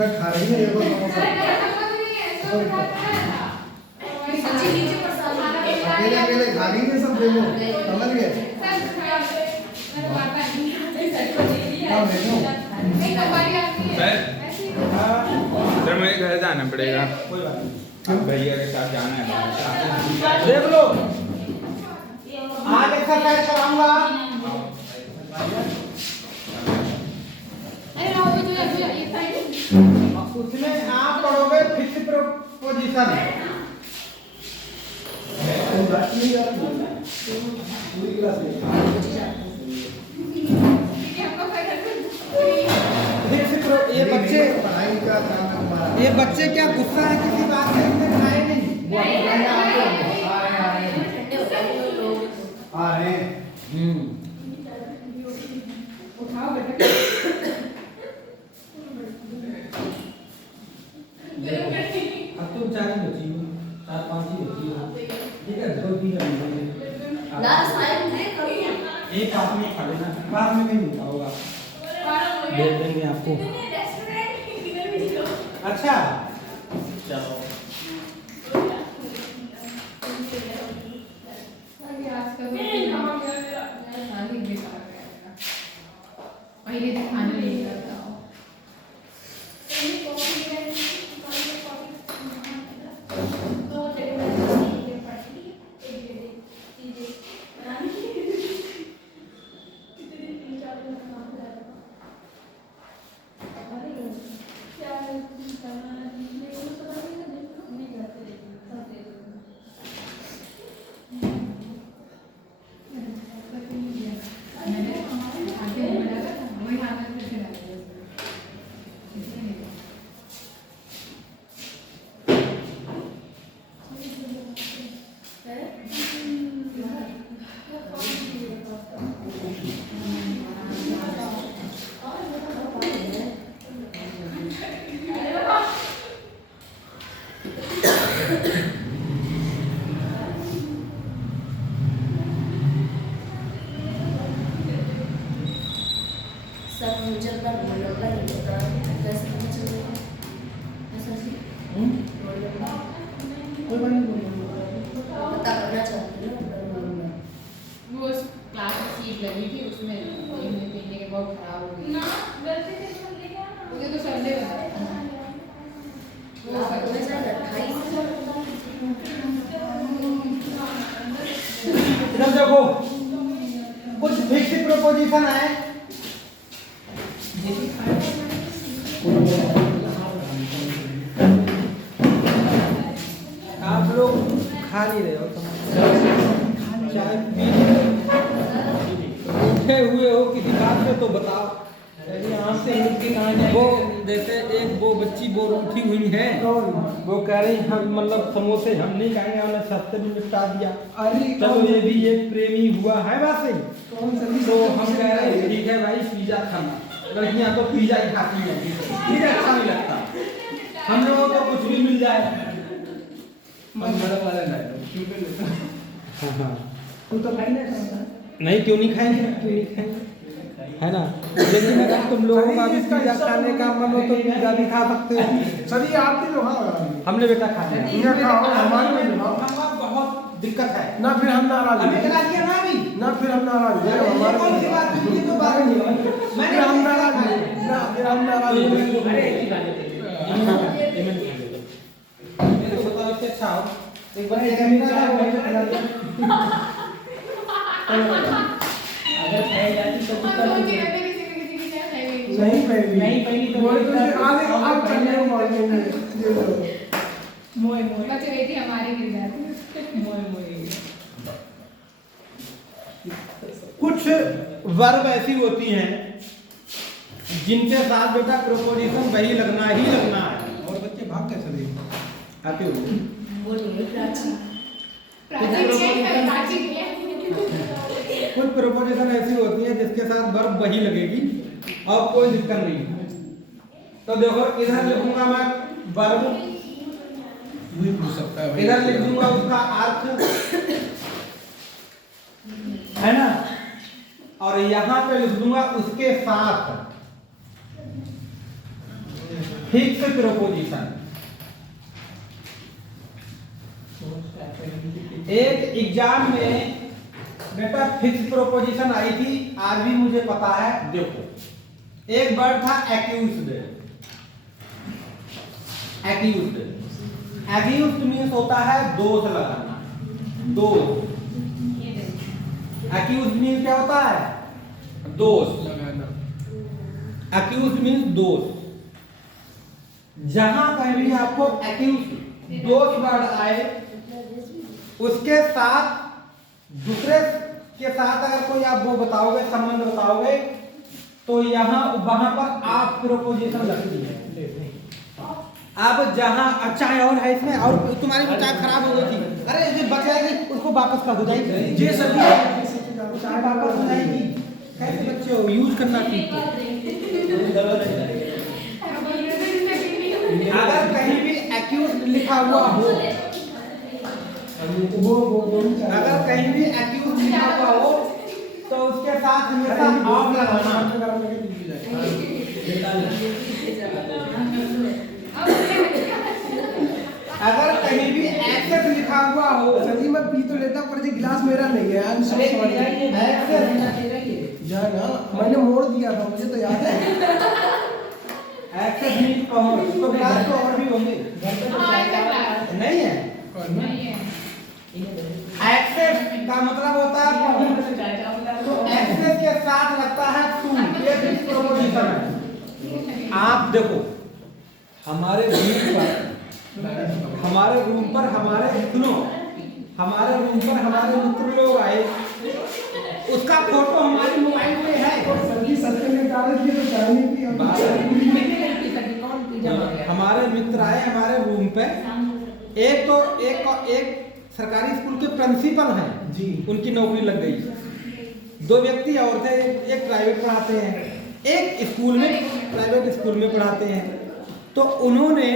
इतना खा रही है ये तो समोसा अकेले अकेले खा रही है सब देखो समझ गए हाँ मेनू सर मुझे घर जाना पड़ेगा कोई बात नहीं भैया के साथ जाना है देख लो आज एक्सरसाइज कराऊंगा उसमें आप पढ़ोगे फिक्स पोजीशन पूरी क्लास ये बच्चे पढ़ाई का काम है हमारा ये बच्चे क्या गुस्सा है किसी बात से इनने खाए नहीं आ रहे हैं उठाओ बेटा अब तो 4 ही बची हो 4-5 ही बची हो ठीक है 2-3 एक हाथ में खा लेना बाद में नहीं मिलता होगा दे देंगे आपको अच्छा चलो पहले तो खाना नहीं करता वो क्लास में सीट लगी थी उसमें देने के बहुत खराब हो गई ना मुझे तो संडे इधर देखो कुछ फिक्स प्रोपोजिशन है आप लोग खा नहीं रहे हो चाय उठे हुए हो किसी बात पे तो बताओ वो जैसे एक वो बच्ची बोल उठी हुई है वो कह रही हम मतलब समोसे हम नहीं खाएंगे हमने सस्ते में निपटा दिया अरे चलो ये भी एक प्रेमी हुआ है वैसे तो हम कह रहे हैं ठीक है भाई पिज्जा खाना लड़कियां तो पिज्जा ही खाती हैं पिज्जा अच्छा नहीं लगता हम लोगों को कुछ भी मिल जाए तू तो खाई नहीं क्यों नहीं खाएंगे है ना लेकिन अगर तुम लोगों का भी पिज्जा खाने का मन हो तो पिज्जा भी खा सकते हो सर ये आपने जो हमने बेटा खा लिया हमारे बहुत दिक्कत है ना फिर हम नाराज हमें खिला दिया ना अभी ना फिर हम नाराज हमारे कौन सी बात है ये तो बात नहीं है फिर हम नाराज ना फिर हम नाराज अरे एक ही बात है मेरे को बताओ इससे अच्छा हो एक बार एक खिला दिया अगर खाई जाती तो नहीं पहली पहली तो बोले तो आगे आप चलने को मार देंगे मोए मोए बच रही थी हमारे गिर जाती मोए मोए कुछ वर्ब ऐसी होती हैं जिनके साथ बेटा प्रोपोजिशन वही लगना ही लगना है और बच्चे भाग कैसे देंगे आते हो कुछ प्रोपोजिशन ऐसी होती है जिसके साथ वर्ब वही लगेगी और कोई दिक्कत नहीं है तो देखो इधर लिखूंगा मैं वर्ब भी पूछ सकता है इधर लिख दूंगा उसका अर्थ है ना और यहाँ पे लिख दूंगा उसके साथ फिक्स प्रोपोजिशन। एक एग्जाम में बेटा फिक्स प्रोपोजिशन आई थी, आज भी मुझे पता है। देखो, एक वर्ड था एक्यूज्ड। एक्यूज्ड मीन्स होता है दोष लगाना, दोष। एक्यूज्ड मीन्स क्या होता है? दोष लगाना। एक्यूज्ड मीन्स दोष। जहां कहीं भी आपको एक्यूज्ड दोष वर्ड आए, उसके साथ दूसरे के साथ अगर कोई आप वो बताओगे, संबंध बताओगे, तो यहाँ वहां पर आप प्रोपोजिशन लगती है। अब जहां चाय और है इसमें, और तुम्हारी चाय खराब हो गई थी, अरे ये बच जाएगी, उसको वापस कर हो जाएगी। ये सभी चाय वापस हो जाएगी। कैसे बच्चे हो, यूज करना ठीक है। अगर कहीं भी एक्यूज्ड लिखा हुआ हो, अगर कहीं भी एक्यूज्ड लिखा हुआ हो, तो उसके साथ हमेशा ऑफ लगाना। अगर कहीं भी एक्सेस लिखा हुआ हो, सर जी मैं पी तो लेता पर जी गिलास मेरा नहीं है। I'm so sorry। ना मैंने मोड़ दिया था, मुझे तो याद है। एक्सेस मीन पहुंच, तो गिलास तो और भी होंगे, नहीं है? एक्सेस का मतलब होता है पहुंच, तो एक्सेस के साथ लगता है टू। ये फिक्स प्रोपोजिशन है। आप देखो, हमारे रूम पर हमारे मित्र लोग आए, उसका फोटो हमारे मोबाइल में है। सर जी सत्य में कागज की तो चाहने की हमारे मित्र आए हमारे रूम पे, एक सरकारी स्कूल के प्रिंसिपल हैं जी, उनकी नौकरी लग गई। दो व्यक्ति और थे, एक प्राइवेट पढ़ाते हैं, एक स्कूल में प्राइवेट स्कूल में पढ़ाते हैं। तो उन्होंने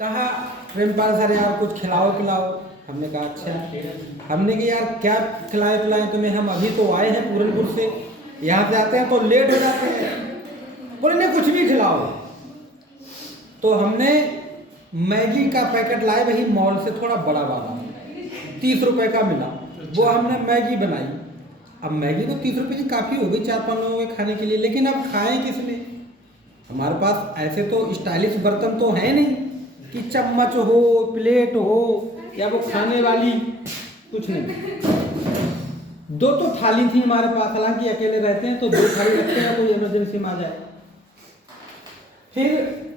कहा प्रेमपाल सर यार कुछ खिलाओ पिलाओ। हमने कहा अच्छा। हमने कहा यार क्या खिलाए पिलाएं तुम्हें, हम अभी तो आए हैं पूरनपुर से, यहाँ से आते हैं तो लेट हो जाते हैं। बोले नहीं कुछ भी खिलाओ। तो हमने मैगी का पैकेट लाए, वही मॉल से थोड़ा बड़ा वाला, 30 रुपए का मिला। वो हमने मैगी बनाई। अब मैगी तो 30 रुपए की काफ़ी हो गई 4-5 लोगों के खाने के लिए, लेकिन अब खाएं किस में? हमारे पास ऐसे तो स्टाइलिश बर्तन तो है नहीं कि चम्मच हो, प्लेट हो, या वो खाने वाली कुछ नहीं। 2 तो थाली थी हमारे पास, हालांकि अकेले रहते हैं तो 2 थाली रखते हैं, कोई इमरजेंसी में आ जाए। फिर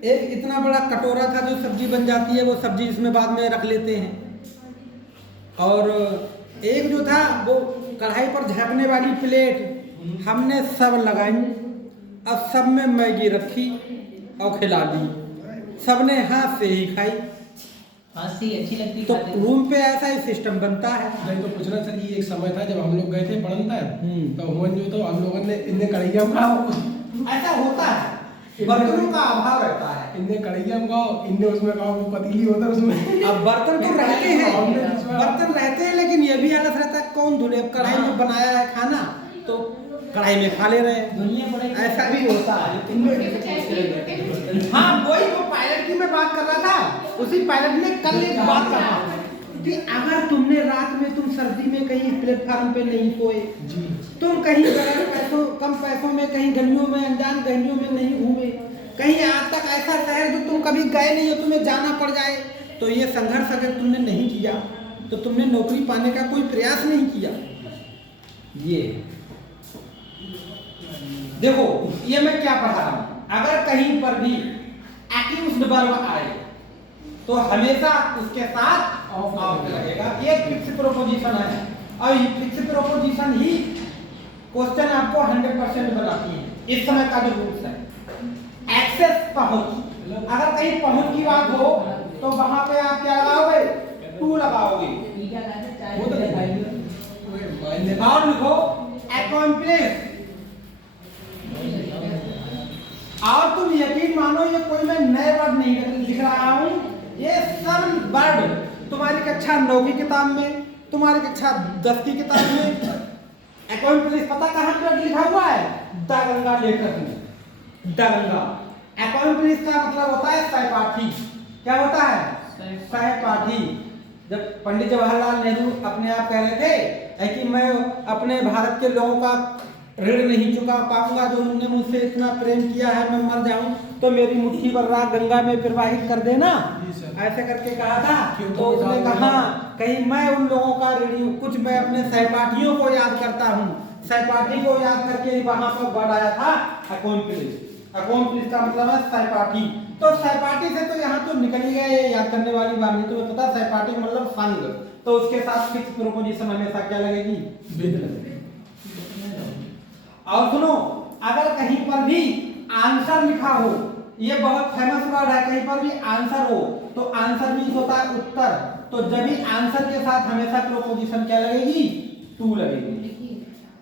एक इतना बड़ा कटोरा था जो सब्जी बन जाती है, वो सब्जी इसमें बाद में रख लेते हैं। और एक जो था वो कढ़ाई पर झाँकने वाली प्लेट, हमने सब लगाई, अब सब में मैगी रखी और खिला दी। सबने हाथ से ही खाई। अच्छी लगती तो रूम पे ऐसा ही सिस्टम बनता है। नहीं तो पूछना सर जी, एक समय था जब हम लोग गए थे पढ़न था, तो हुन जो तो हम लोगों ने इन्हें कढ़ैया में खाओ, ऐसा होता है, बर्तनों का अभाव रहता है। इन्हें कढ़ैया में खाओ, इन्हें उसमें खाओ, वो पतीली होता है उसमें। अब बर्तन तो रहते हैं, लेकिन ये भी हालत रहता है कौन धुले। अब कढ़ाई में बनाया है खाना तो कढ़ाई में खा ले रहे हैं, दुनिया बड़ी ऐसा भी होता है। हाँ वही वो पायलट की मैं बात कर रहा था, उसी पायलट ने कल एक बात कहा कि अगर तुमने रात में तुम सर्दी में कहीं प्लेटफार्म पे नहीं सोए, तुम कहीं कम पैसों में कहीं गलियों में अनजान गलियों में नहीं घूमे, कहीं आज तक ऐसा शहर जो तुम कभी गए नहीं हो तुम्हें जाना पड़ जाए, तो ये संघर्ष अगर तुमने नहीं किया तो तुमने नौकरी पाने का कोई प्रयास नहीं किया। ये देखो ये मैं क्या पढ़ा रहा हूं, अगर कहीं पर भी एक्यूज्ड वर्ब आए तो हमेशा उसके साथ ऑफ लगेगा। ये फिक्स प्रोपोजिशन है और ये फिक्स प्रोपोजिशन ही क्वेश्चन आपको 100% बनाती है। इस समय का जो रूल्स है, एक्सेस पहुंच, अगर कहीं पहुंच की बात हो तो वहां पे आप क्या लगाओगे? टू लगाओगे। और लिखो अकॉम्प्लिश। और तुम यकीन मानो ये कोई मैं नए वर्ड नहीं लिख रहा हूं, ये सब वर्ड तुम्हारी कक्षा 9 की किताब में, तुम्हारी कक्षा 10 की किताब में अकॉम्प्लिश पता कहां पर लिखा हुआ है? दरंगा लेकर में, दरंगा अकॉम्प्लिश का मतलब होता है सहपाठी। क्या होता है? सहपाठी। जब पंडित जवाहरलाल नेहरू अपने आप कह रहे थे कि मैं अपने भारत के लोगों का ऋण नहीं चुका पाऊंगा, जो उन्होंने मुझसे इतना प्रेम किया है, मैं मर जाऊं तो मेरी मुट्ठी भर राख गंगा में प्रवाहित कर देना, ऐसे करके कहा था। तो उसने कहा कहीं मैं उन लोगों का ऋणी हूं, कुछ मैं अपने सहपाठियों को याद करता हूं। सहपाठी को याद करके वहां पर वर्ड आया था अकॉम्प्लिश। अकॉम्प्लिश का मतलब है सहपाठी। तो सहपाठी से तो यहाँ तो निकल ही गया, ये याद करने वाली बात नहीं। तुम्हें पता सहपाठी मतलब संग, तो उसके साथ फिक्स प्रोपोजिशन हमेशा क्या लगेगी? विद लगेगी। और सुनो, अगर कहीं पर भी आंसर लिखा हो, ये बहुत फेमस वर्ड है, कहीं पर भी आंसर हो तो आंसर मीन्स होता है उत्तर। तो जब भी आंसर के साथ हमेशा प्रोपोजिशन क्या लगेगी? टू लगेगी।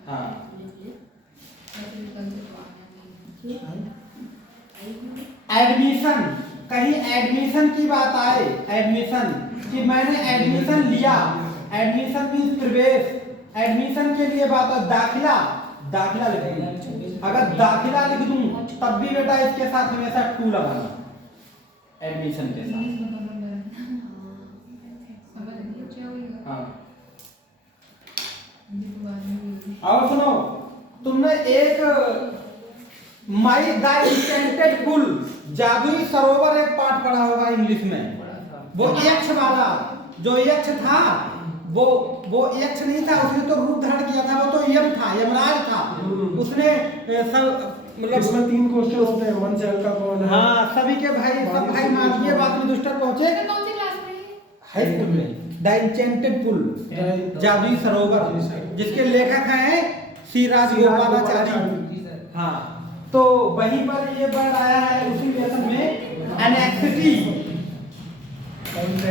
हाँ, एडमिशन, कहीं एडमिशन की बात आए, एडमिशन कि मैंने एडमिशन लिया, एडमिशन मीन्स प्रवेश, एडमिशन के लिए बात है दाखिला, दाखिला लिखेंगे। अगर दाखिला लिख दूं तब भी बेटा इसके साथ हमेशा टू लगाना, एडमिशन के साथ। हाँ, और सुनो, तुमने एक माई द इंटेंटेड पुल, जादुई सरोवर एक पाठ पढ़ा होगा इंग्लिश में। वो यक्ष वाला, जो यक्ष था वो यक्ष नहीं था, उसने तो रूप धारण किया था, वो तो यम था, यमराज था। उसने सब मतलब इसमें 3 क्वेश्चन होते हैं, मन से हल्का कौन है। हाँ, सभी के भाई सब भाई मार दिए, बाद में दुष्टर पहुंचे कौन सी क्लास में? हाई स्कूल में। द इंटेंटेड पुल, जादुई सरोवर, जिसके लेखक हैं श्री राजगोपालाचारी। हाँ, तो वहीं पर ये वर्ड आया है उसी लेसन में, एनेक्सिटी।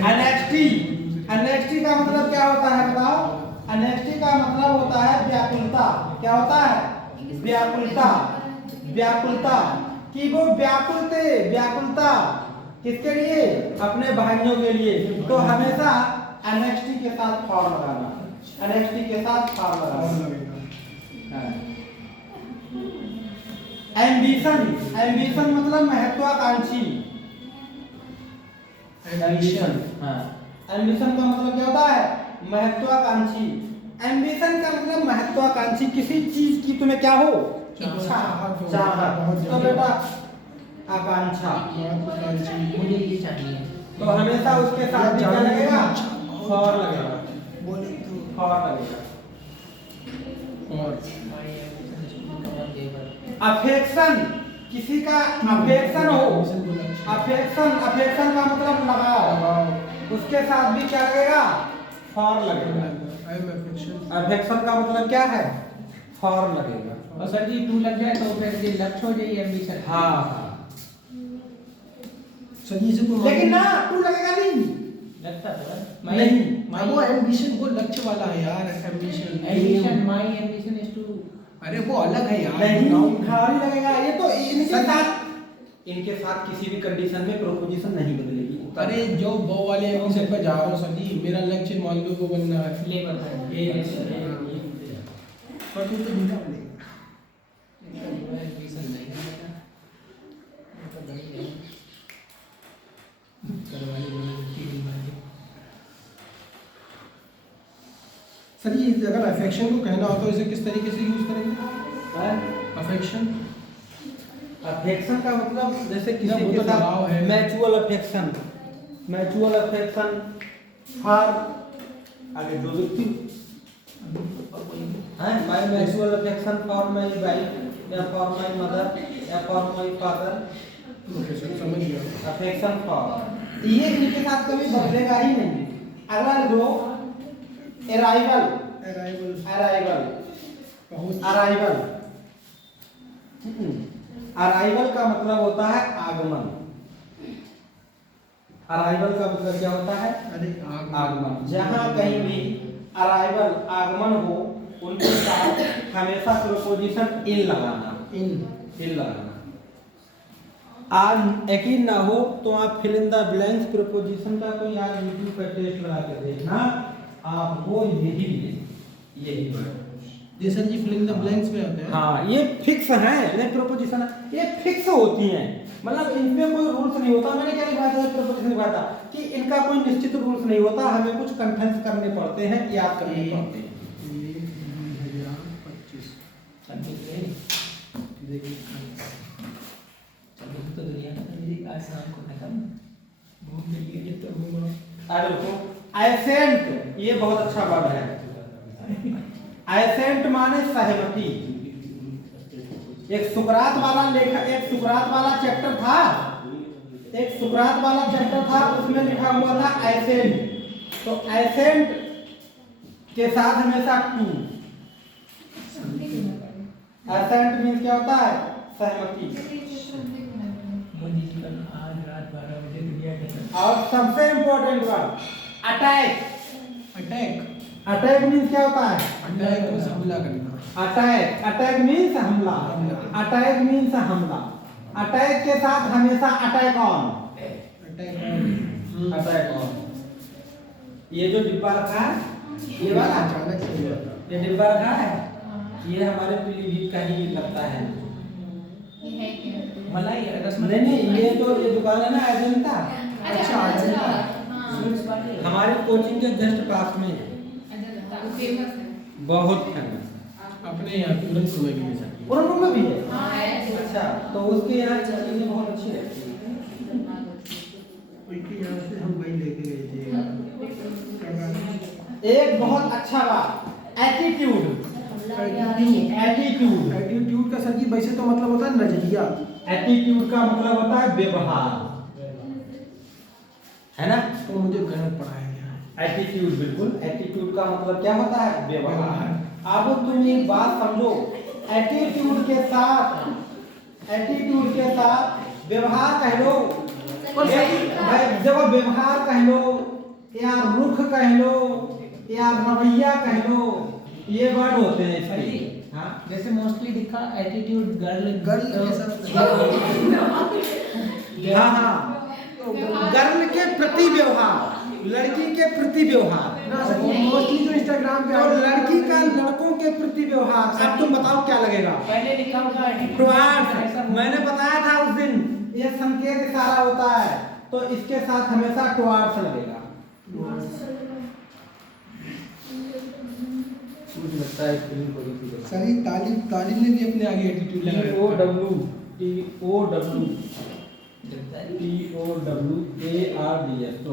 एनेक्सिटी, एनेक्सिटी का मतलब क्या होता है बताओ? एनेक्सिटी का मतलब होता है व्याकुलता। क्या होता है? व्याकुलता। व्याकुलता कि वो व्याकुल थे, व्याकुलता किसके लिए? अपने भाइयों के लिए। तो हमेशा एनेक्सिटी के साथ फॉर लगाना, एनेक्सिटी के साथ फॉर लगाना। एम्बिशन, एम्बिशन मतलब महत्वाकांक्षी। एम्बिशन, हाँ, एम्बिशन का मतलब क्या होता है? महत्वाकांक्षी। एम्बिशन का मतलब महत्वाकांक्षी, किसी चीज की तुम्हें क्या हो? इच्छा, चाहत। तो बेटा आकांक्षा, मुझे ये चाहिए, तो हमेशा उसके साथ क्या लगेगा? फॉर लगेगा, फॉर लगेगा। अफेक्शन, किसी का अफेक्शन हो, अफेक्शन, अफेक्शन का मतलब लगाव, उसके साथ भी क्या लगेगा? फॉर लगेगा। अफेक्शन का मतलब क्या है? फॉर लगेगा। और सर जी 2 लग जाए तो फिर ये लक्ष्य हो जाए एम्बिशन। हाँ हाँ, सही से लेकिन ना टू लगेगा नहीं, लगता तो नहीं। वो एम्बिशन वो लक्ष्य वाला है यार, ambition. Ambition, my ambition is to, अरे वो अलग है यार। नहीं, खाली लगेगा। ये तो इनके साथ किसी भी कंडीशन में प्रोपोजिशन नहीं बदलेगी। अरे जो वो वाले एम्बिशन पे जा रहा हूँ सर जी, मेरा लक्ष्य मान लो को बनना है। लेबर पर तू तो झूठा बोलेगा। एम्बिशन नहीं है, तो बड़ी है करवाली वाली। सर जी अगर अफेक्शन को कहना हो तो इसे किस तरीके से यूज करेंगे? अफेक्शन, अफेक्शन का मतलब जैसे किसी वो के तो लगाव साथ है। Mutual affection, mutual affection for आगे जो व्यक्ति है, my mutual affection for my wife या फॉर माय मदर या फॉर माय फादर। समझ गया। अफेक्शन फॉर, ये इनके साथ कभी बदलेगा ही नहीं। अगला लो अराइवल, अराइवल, अराइवल, पहुंच, अराइवल। अराइवल का मतलब होता है आगमन। अराइवल का मतलब क्या होता है? अरे आगमन। जहां कहीं भी अराइवल आगमन हो, उनके साथ हमेशा प्रीपोजिशन इन लगाना, इन लगाना। आज यकीन ना हो तो आप fill in the blanks preposition का कोई आज यूट्यूब पर टेस्ट लगा के देखना, आपको यही वर्ड ये sir ji fill in the blanks में होते हैं। हाँ ये फिक्स हैं, ये प्रोपोजिशन ये फिक्स होती हैं, मतलब इनमें कोई रूल्स नहीं होता। मैंने क्या लिखा था प्रोपोजिशन लिखा था कि इनका कोई निश्चित रूल्स नहीं होता, हमें कुछ कंटेंट्स करने पड़ते हैं, याद करने पड़ते हैं। 2025 तो दुनिया का मेरी आज शाम को खत्म घूम लिए जब तक घूमो। अरे देखो एसेंट, ये बहुत अच्छा वर्ड है। एसेंट माने सहमति। एक सुकरात वाला लेखक, एक सुकरात वाला चैप्टर था, एक सुकरात वाला चैप्टर था, उसमें लिखा हुआ था एसेंट। तो एसेंट के साथ हमेशा टू। एसेंट मीन्स क्या होता है? सहमति। मोदी जी का आज रात 12 बजे दुनिया खत्म। और सबसे important word attack. Attack, attack means क्या होता है? अटैक को हमला करना। अटैक, अटैक मीन्स हमला, अटैक मीन्स हमला। अटैक के साथ हमेशा attack on, attack attack on. ये जो डिब्बा रखा है, ये वाला अचानक से हुआ था। ये डिब्बा रखा है, ये हमारे पीलीभीत का ही लगता है। मलाई नहीं नहीं, ये तो ये दुकान है ना अजंता, अच्छा, अजंता। स्वीट्स वाले हमारी कोचिंग के जस्ट पास में है, फेमस है। बहुत फेमस। अपने यहाँ तुरंत में भी मिला। उरनू में भी है। हाँ है। अच्छा, तो उसके यहाँ चीजें बहुत अच्छी रहती है। उनके यहाँ से हम वही लेके गए थे। एक बहुत अच्छा बात एटीट्यूड। एटीट्यूड, एटीट्यूड का सर जी वैसे तो मतलब होता है नजरिया। एटीट्यूड का मतलब होता है व्यवहार, है ना? तो मुझे गलत पढ़ाया गया। एटीट्यूड, बिल्कुल। एटीट्यूड का मतलब क्या होता है? व्यवहार। अब तुम एक बात समझो, एटीट्यूड के साथ, एटीट्यूड के साथ व्यवहार कह लो, जब व्यवहार कह लो या रुख कह लो या रवैया कह लो, ये वर्ड होते हैं इसके। हाँ जैसे मोस्टली दिखा एटीट्यूड गर्ल के साथ हाँ हाँ, गर्ल के प्रति व्यवहार, लड़की के प्रति व्यवहार, मोस्टली जो इंस्टाग्राम पे तो लड़की का लड़कों के प्रति व्यवहार। अब तुम बताओ क्या लगेगा? पहले लिखा होगा टुवार्ड्स। मैंने बताया था उस दिन, ये संकेत इशारा होता है, तो इसके साथ हमेशा टुवार्ड्स लगेगा। मुझे लगता है स्क्रीन को भी सही। तालिब ने भी अपने आगे एटीट्यूड लगाया। TOWARDS तो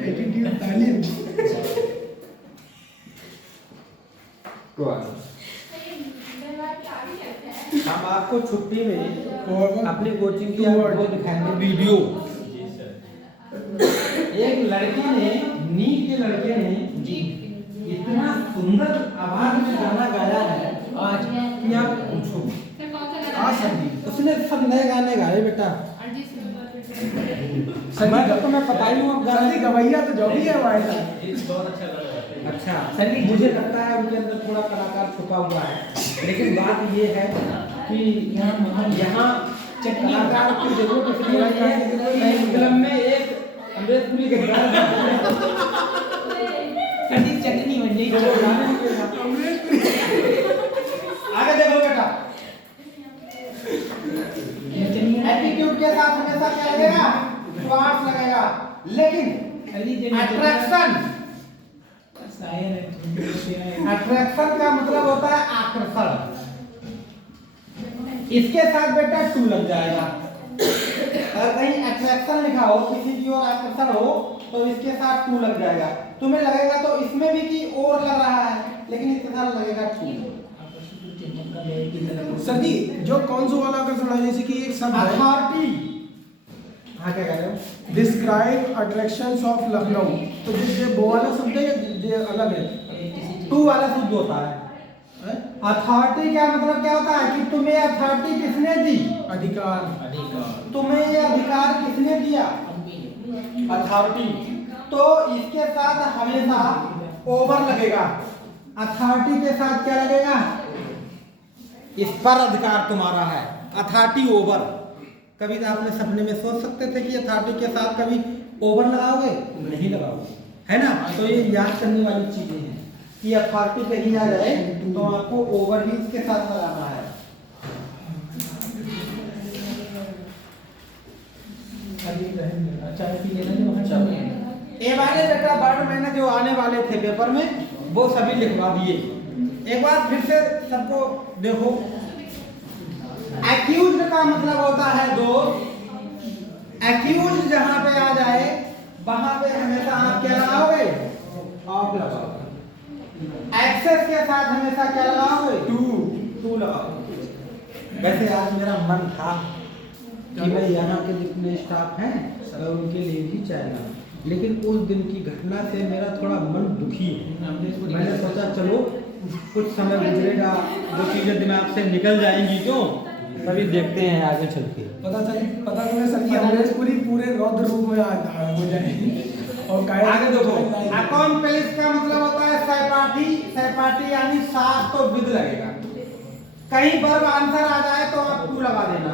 एटीट्यूड तालिब। हम आपको छुट्टी में और अपनी कोचिंग की आपको दिखाएंगे वीडियो। एक लड़की ने, नीट के लड़के ने इतना सुंदर आवाज में गाना गाया है आज कि आप पूछो। हाँ सर जी। उसने सब नए गाने गाए बेटा। मैं तो तुम्हें पता ही हूँ, अब सर गाने जी गवैया तो जो भी है हमारे साथ। अच्छा सर, मुझे लगता है उनके अंदर थोड़ा कलाकार छुपा हुआ है, लेकिन बात ये है कि यहाँ कलाकार की जरूरत इसलिए नहीं है, फिल्म में एक अमृतपुरी के चटनी बन गई। आगे देखो बेटा, एटीट्यूड के साथ हमेशा क्या लगेगा? टुवार्ड्स लगेगा। लेकिन अट्रैक्शन, अट्रैक्शन का मतलब होता है आकर्षण। इसके साथ बेटा टू लग जाएगा। अगर कहीं अट्रैक्शन लिखा हो, किसी की ओर आकर्षण हो, तो इसके साथ टू लग जाएगा। तुम्हें लगेगा तो इसमें भी कि और लग रहा है, लेकिन इसके साथ लगेगा टू। सर जी जो कौन सा वाला आकर्षण है, जैसे कि एक शब्द है अथॉरिटी। हाँ क्या कह रहे हो? डिस्क्राइब अट्रैक्शंस ऑफ लखनऊ, तो जो वो वाला शब्द है ये अलग है। टू वाला शुद्ध होता है। अथॉरिटी का मतलब क्या होता है कि तुम्हें अथॉरिटी किसने दी? अधिकार। तुम्हें ये अधिकार किसने दिया? अथॉरिटी। तो इसके साथ हमेशा ओवर लगेगा। अथॉरिटी के साथ क्या लगेगा? इस पर अधिकार तुम्हारा है, अथॉरिटी ओवर। कभी तो आपने सपने में सोच सकते थे कि अथॉरिटी के साथ कभी ओवर लगाओगे? नहीं लगाओगे, है ना? तो ये याद करने वाली चीजें हैं। कि अथॉरिटी कहीं आ जाए तो आपको ओवरहीज के साथ लगाना है। चाय पी लेना जो वहाँ चल ये वाले बेटा वर्ड मैंने जो आने वाले थे पेपर में वो सभी लिखवा दिए। एक बार फिर से सबको देखो, एक्यूज का मतलब होता है दोस्त, एक्यूज जहां पे आ जाए वहां पे हमेशा आप क्या लगाओगे? ऑफ लगाओगे। एक्सेस के साथ हमेशा क्या लगाओगे? टू लगाओगे। वैसे आज मेरा मन था कि मैं यहाँ के जितने स्टाफ हैं उनके लिए भी चाय लाऊं, लेकिन उस दिन की घटना से मेरा थोड़ा मन दुखी है। मैंने सोचा चलो कुछ समय गुजरेगा, जो चीजें दिमाग से निकल जाएंगी तो तभी देखते हैं आगे चल के। पता तुम्हें सर की अमरेश पुरी पूरे रौद्र रूप में हो जाएगी। और आगे देखो, अकॉम्प्लिस का मतलब होता है सहपाठी। सहपाठी यानी साथ तो विद लगेगा। कहीं वर्ब आंसर आ जाए तो आप टू लगा देना।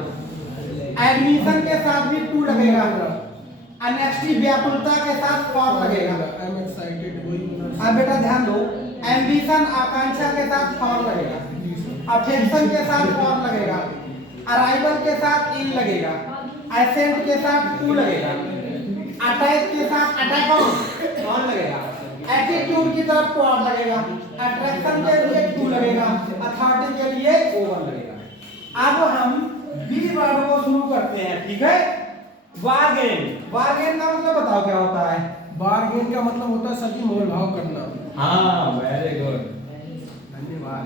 एडमिशन के साथ भी टू लगेगा। अनेक्स्टी व्याकुलता के साथ फॉर लगेगा। I am excited. अब बेटा ध्यान दो, एम्बिशन आकांक्षा के साथ फॉर लगेगा। अफेक्शन के साथ फॉर लगेगा। अराइवल के साथ इन लगेगा। एसेंट के साथ टू लगेगा। अटैक के साथ अटैक ऑन लगेगा। एटीट्यूड की तरफ फॉर लगेगा। अट्रैक्शन के लिए टू लगेगा। अथॉरिटी के लिए ओवर लगेगा। अब हम बी वर्ड को शुरू करते हैं, ठीक है? बार्गेन। बार्गेन का मतलब बताओ क्या होता है? बार्गेन का मतलब होता है सभी मोल भाव करना। हाँ, वेरी गुड, धन्यवाद।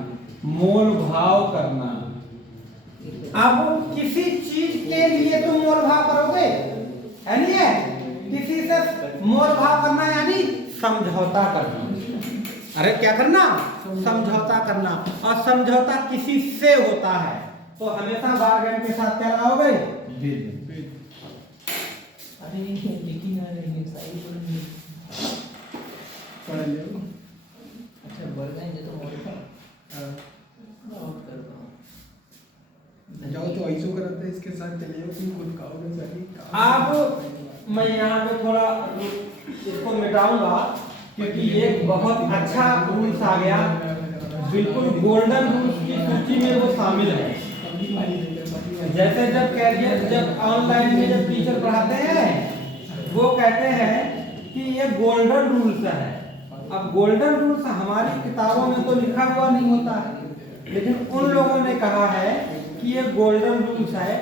मोल भाव करना। अब किसी चीज के लिए तुम मोल भाव करोगे, है नहीं है? किसी से मोल भाव करना यानी समझौता करना। अरे क्या करना? समझौता करना। और समझौता किसी से होता है तो हमेशा बार्गेन के साथ क्या लगाओगे? अरे लेकिन यार ये साइड पढ़ लो। अच्छा बर्गर ये तो मोड़ का आउट कर दो। जाओ तो ऐसो करते हैं, इसके साथ चले जाओ, तुम खुद खाओगे सही। अब मैं यहाँ पे थोड़ा इसको मिटाऊंगा क्योंकि एक बहुत अच्छा रूल्स आ गया, बिल्कुल गोल्डन रूल्स की सूची में वो शामिल है। जैसे जब ऑनलाइन में जब टीचर पढ़ाते हैं वो कहते हैं कि ये गोल्डन रूल्स है। अब गोल्डन रूल्स हमारी किताबों में तो लिखा हुआ नहीं होता है, लेकिन उन लोगों ने कहा है कि ये गोल्डन रूल्स है,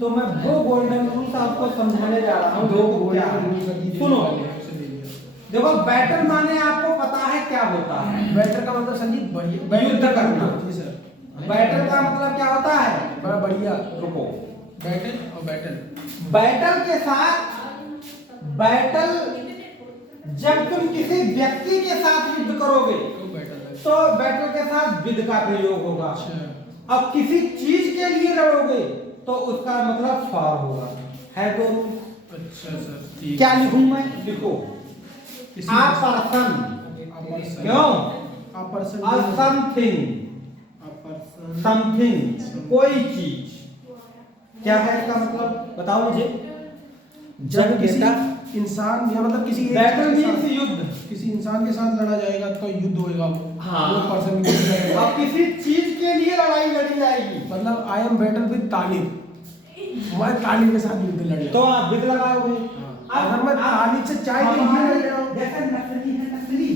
तो मैं वो गोल्डन रूल्स आपको समझाने जा रहा हूँ। लोग क्या सुनो, देखो बैटल माने आपको पता है क्या होता है? बैटर का मतलब संजीव युद्ध करना। जी सर। बैटल का मतलब क्या होता है? बड़ा बढ़िया। रुको, बैटल और बैटल। बैटल के साथ बैटल जब तुम किसी व्यक्ति के साथ युद्ध करोगे तो बैटल के साथ विद का प्रयोग होगा। अब किसी चीज के लिए लड़ोगे तो उसका मतलब फॉर होगा। है तो अच्छा सर। क्या लिखूं मैं? लिखो आ पर्सन। क्यों? A person. A something. Something, कोई चीज। क्या है इसका मतलब बताओ मुझे। जब किसी इंसान या मतलब किसी बैटल मींस युद्ध। किसी इंसान के साथ लड़ा जाएगा तो युद्ध होएगा। हाँ। वो पर्सन के साथ लड़ेगा। अब किसी चीज के लिए लड़ाई लड़ी जाएगी मतलब आई एम बैटल विद तालिब। मैं तालिब के साथ युद्ध लड़ तो आप विद लगाओगे। अगर मैं तालिब से चाय के लिए लड़ रहा हूं, जैसे नक्सली है, नक्सली।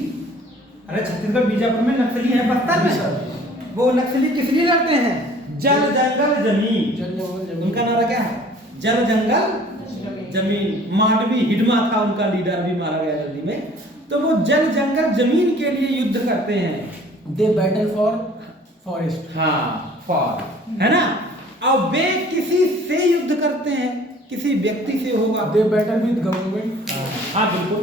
अरे छत्तीसगढ़ बीजापुर में नक्सली है, बस्तर में वो नक्सली किस लिए लड़ते हैं? जल जंगल जमीन। उनका नारा क्या है? जल जंगल जमीन। मांडवी हिडमा था उनका लीडर, भी मारा गया जल्दी में। तो वो जल जंगल जमीन के लिए युद्ध करते हैं। दे बैटल फॉर फॉरेस्ट। हाँ, फॉर, है ना? और वे किसी से युद्ध करते हैं, किसी व्यक्ति से होगा। दे बैटल विद गवर्नमेंट। हाँ बिल्कुल।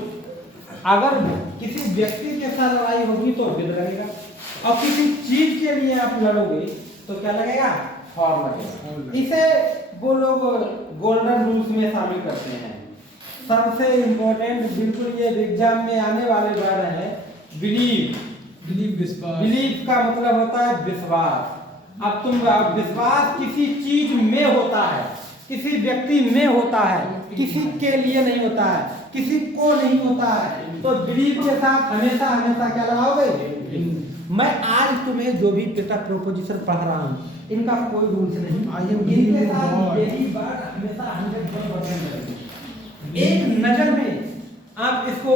अगर किसी व्यक्ति के साथ लड़ाई होगी तो विद लगेगा, और किसी चीज के लिए आप लड़ोगे तो क्या लगेगा? फॉर लगेगा। इसे वो लोग गोल्डन रूल्स में शामिल करते हैं। सबसे इम्पोर्टेंट बिल्कुल ये एग्जाम में आने वाले वर्ड है बिलीव। बिलीव विश्वास। बिलीव का मतलब होता है विश्वास। अब तुम विश्वास किसी चीज में होता है, किसी व्यक्ति में होता है, किसी के लिए नहीं होता है, किसी को नहीं होता है। तो बिलीव के साथ हमेशा हमेशा क्या लगाओगे? मैं आज तुम्हें जो भी बेटा प्रोपोजिशन पढ़ रहा हूँ इनका कोई रूल्स नहीं। I am इनके giving साथ God. यही बात हमेशा 100% रहेगी। एक नजर में आप इसको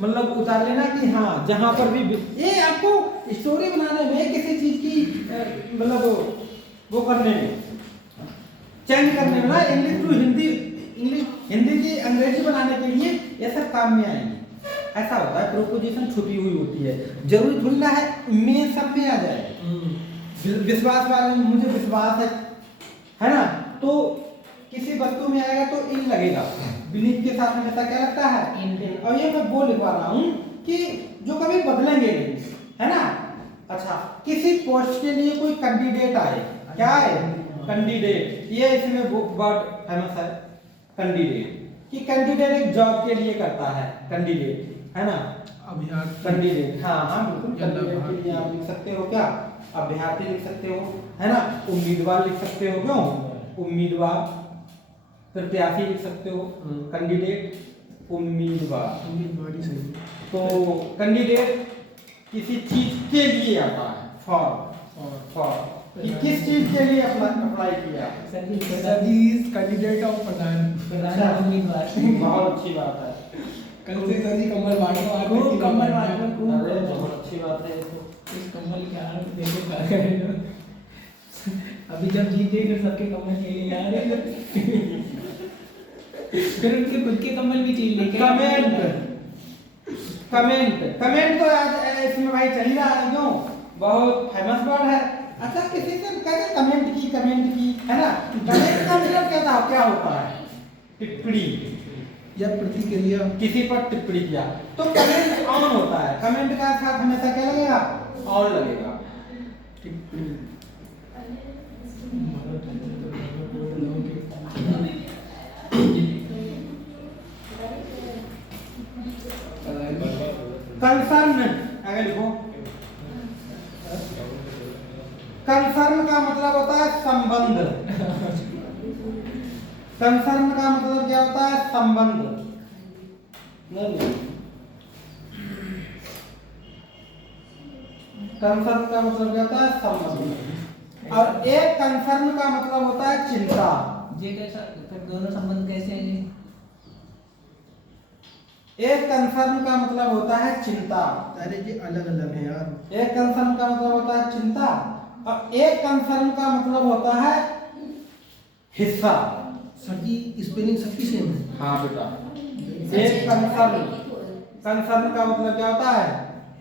मतलब उतार लेना कि हाँ जहाँ पर भी ये आपको स्टोरी बनाने में किसी चीज की मतलब वो करने में चेंज करने में ना English to Hindi English Hindi की अंग्रेजी बनाने के लिए ये सब काम में आएंगे। ऐसा होता है प्रोपोजिशन छुपी हुई होती है, जरूरी थोड़ी ना है मेन सब में आ जाए। विश्वास वाले मुझे विश्वास है ना, तो किसी वस्तु में आएगा तो इन लगेगा, बिलीफ के साथ हमेशा क्या लगता है इन। और ये मैं बोल पा रहा हूँ कि जो कभी बदलेंगे नहीं, है ना। अच्छा, किसी पोस्ट के लिए कोई कैंडिडेट आए, क्या है कैंडिडेट, ये इसमें वर्ड फेमस है कैंडिडेट, कि कैंडिडेट एक जॉब के लिए करता है, कैंडिडेट है ना, अभ्यर्थी कैंडिडेट। हाँ हाँ बिल्कुल, कैंडिडेट के लिए आप लिख सकते हो क्या, अभ्यर्थी लिख सकते हो, है ना, उम्मीदवार लिख सकते हो, क्यों उम्मीदवार, प्रत्याशी लिख सकते हो, कैंडिडेट उम्मीदवार। उम्मीदवारी सही। तो कैंडिडेट किसी चीज के लिए आता है, फॉर कि किस चीज के लिए अप्लाई किया। Sir ji sir ji is candidate of pradhan. प्रधान उम्मीदवार। बहुत अच्छी बात है। कल से सर जी कमल बांटो आज खूब कमल बांटो, खूब अरे बहुत अच्छी बात है ये तो। इस कमल के हार देखो क्या करेगा। अभी जब जीते तो सबके कमल ले आ रहे फिर उनके खुद के कमल भी चीज लेके कमेंट तो आज इसमें भाई चल ही रहा है, क्यों बहुत फेमस वर्ड है। अच्छा, किसी से कहते कमेंट की, है ना, कमेंट का मतलब क्या होता है, टिप्पणी या प्रतिक्रिया, किसी पर टिप्पणी किया तो कमेंट ऑन होता है। कमेंट का साथ हमेशा क्या लगेगा, ऑन लगेगा। टिप्पणी कंसर्न, अगर लिखो कंसर्न का मतलब होता है संबंध। कंसर्न का मतलब क्या होता है, संबंध। कंसर्न का मतलब क्या होता है, संबंध। और एक कंसर्न का मतलब होता है चिंता। ये कैसा, फिर दोनों संबंध कैसे हैं ये? एक कंसर्न का मतलब होता है चिंता। अरे ये अलग अलग है यार। एक कंसर्न का मतलब होता है चिंता और एक कंसर्न का मतलब होता है हिस्सा। सर जी स्पेलिंग सबकी सेम है। हाँ बेटा, एक कंसर्न का मतलब क्या होता है,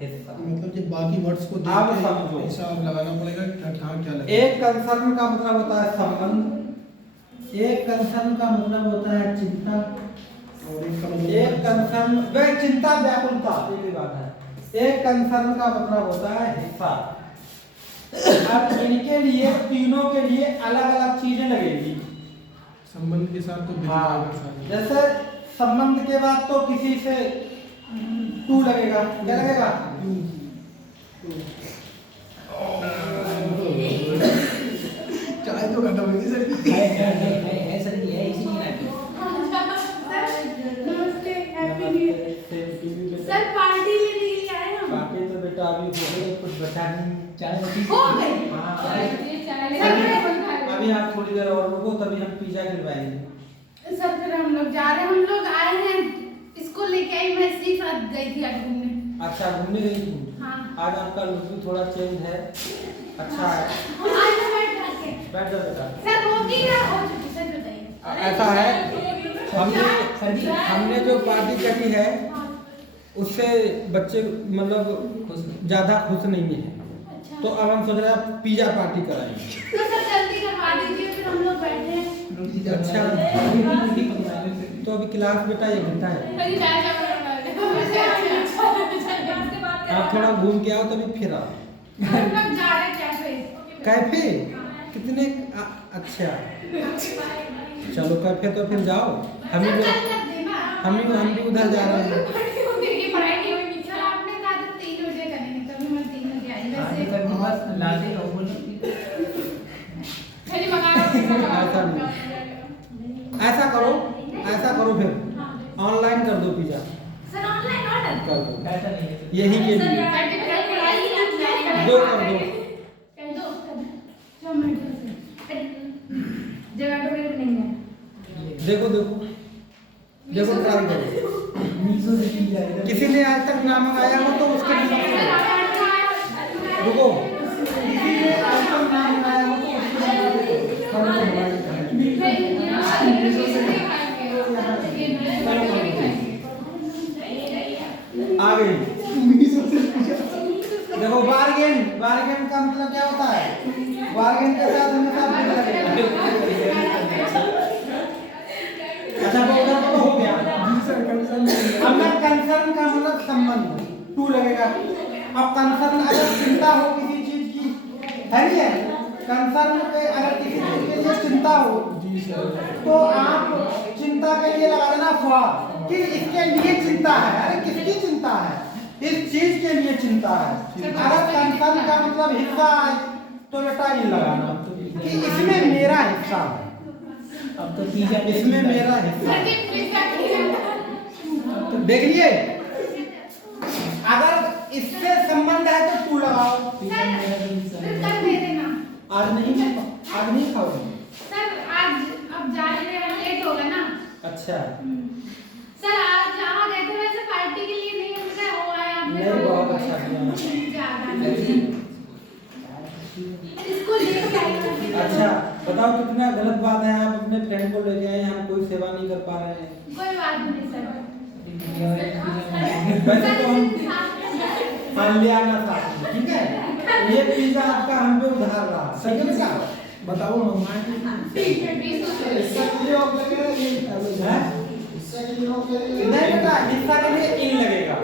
हिस्सा। मतलब जब बाकी वर्ड्स को देख आप के समझो। हिसाब लगाना पड़ेगा कि कहाँ क्या लगेगा। एक कंसर्न का मतलब होता है संबंध, एक कंसर्न का मतलब होता है चिंता, और एक का मतलब एक कंसर्न वह चिंता व्याकुलता, एक ही बात है। एक कंसर्न का मतलब होता है हिस्सा। अब इनके लिए, तीनों के लिए अलग अलग चीजें लगेगी। संबंध के साथ तो हाँ, भिन्न सारी। जैसे संबंध के बाद तो किसी से टू लगेगा, क्या लगेगा, चाय तो खत्म हो गई सर जी। है सर जी, है इसी की नमस्ते, happy new year. Sir party में नहीं आए हम। बाकी तो बेटा अभी हो गए, कुछ बचा नहीं। चाय होती हो गई। हाँ, चाय अभी आप थोड़ी देर और रुको, तभी हम पिज्जा खिलवाएंगे। सर फिर हम लोग जा रहे हैं, हम लोग आए हैं, इसको लेके आई, मैं इसी साथ गई थी आज घूमने। अच्छा, घूमने गई थी। हाँ। आज आपका लुक भी थोड़ा चेंज है, अच्छा है। आज बैठ जाके। बैठ जाओ बेटा। सर होगी या हो चुकी, सर बताइए। ऐसा है, हमने जो पार्टी करी है उससे बच्चे मतलब ज्यादा खुश नहीं है, अच्छा। तो अब हम सोच रहे हैं पिज्जा पार्टी कराएंगे। तो सर जल्दी करवा दीजिए, फिर हम लोग बैठे हैं। अच्छा, तो अभी क्लास बेटा 1 घंटा है, कहीं जा जा आप थोड़ा घूम के आओ तभी फिर आओ। हम लोग जा रहे हैं कैफे। कैफे कितने अच्छा, चलो कैफे तो फिर जाओ, हम सर भी कल कर देना। हम भी उधर जा रहे हैं। पढ़ाई नहीं हुई। सर आपने कहा था 3 बजे करेंगे, तभी मैं 3 बजे आई। वैसे खैरी मंगा ऐसा नहीं, ऐसा करो फिर ऑनलाइन कर दो पिज्जा, सर ऑनलाइन ऑर्डर कर दो डाटा नहीं है। यही के लिए। सर्टिफिकेट पढ़ाई नहीं दो कर दो। कर दो। टोमेटो से। जगह टोमेटो नहीं है। देखो देखो देखो ट्राई करो। मीशो से की जाएगा। किसी ने आज तक ना मंगाया हो तो उसके लिए रुको, किसी ने आज तक ना मंगाया हो तो आ गई। देखो बार्गेन, बार्गेन का मतलब क्या होता है? बार्गेन के साथ हमेशा बिल लगेगा। अच्छा वो उधर तो हो गया। अब मैं कंसर्न का मतलब संबंध टू लगेगा। अब कंसर्न अगर चिंता हो किसी चीज की, है नहीं है? कंसर्न पे अगर किसी चीज के लिए चिंता हो तो आप चिंता के लिए लगा देना फॉर, कि इसके लिए चिंता है। अरे किसकी चिंता है? इस चीज के लिए चिंता है। अगर कंसर्न का मतलब हिस्सा है तो बेटा ये लगाना कि इसमें मेरा हिस्सा है। अब तो पिज्जा इसमें मेरा हिस्सा है। देख लिए, अगर इससे संबंध है तो तू लगाओ। आज नहीं खाओगे? सर आज अब जा रहे हैं, लेट होगा ना। अच्छा सर आज जहाँ गए थे वैसे पार्टी के लिए नहीं, हमने हो आया आपने। नहीं, बहुत अच्छा किया। इसको लेके आए। अच्छा बताओ कितना गलत बात है, आप अपने फ्रेंड को लेके आए, हम कोई सेवा नहीं कर पा रहे हैं। कोई बात नहीं सर। वैसे तो हम मान लिया ना साथ में, ठीक है? ये पिज्जा आपका हम पे उधार रहा, सही है बेटा? बताओ मंगवा के नहीं बेटा, हिस्सा के लिए इन लगेगा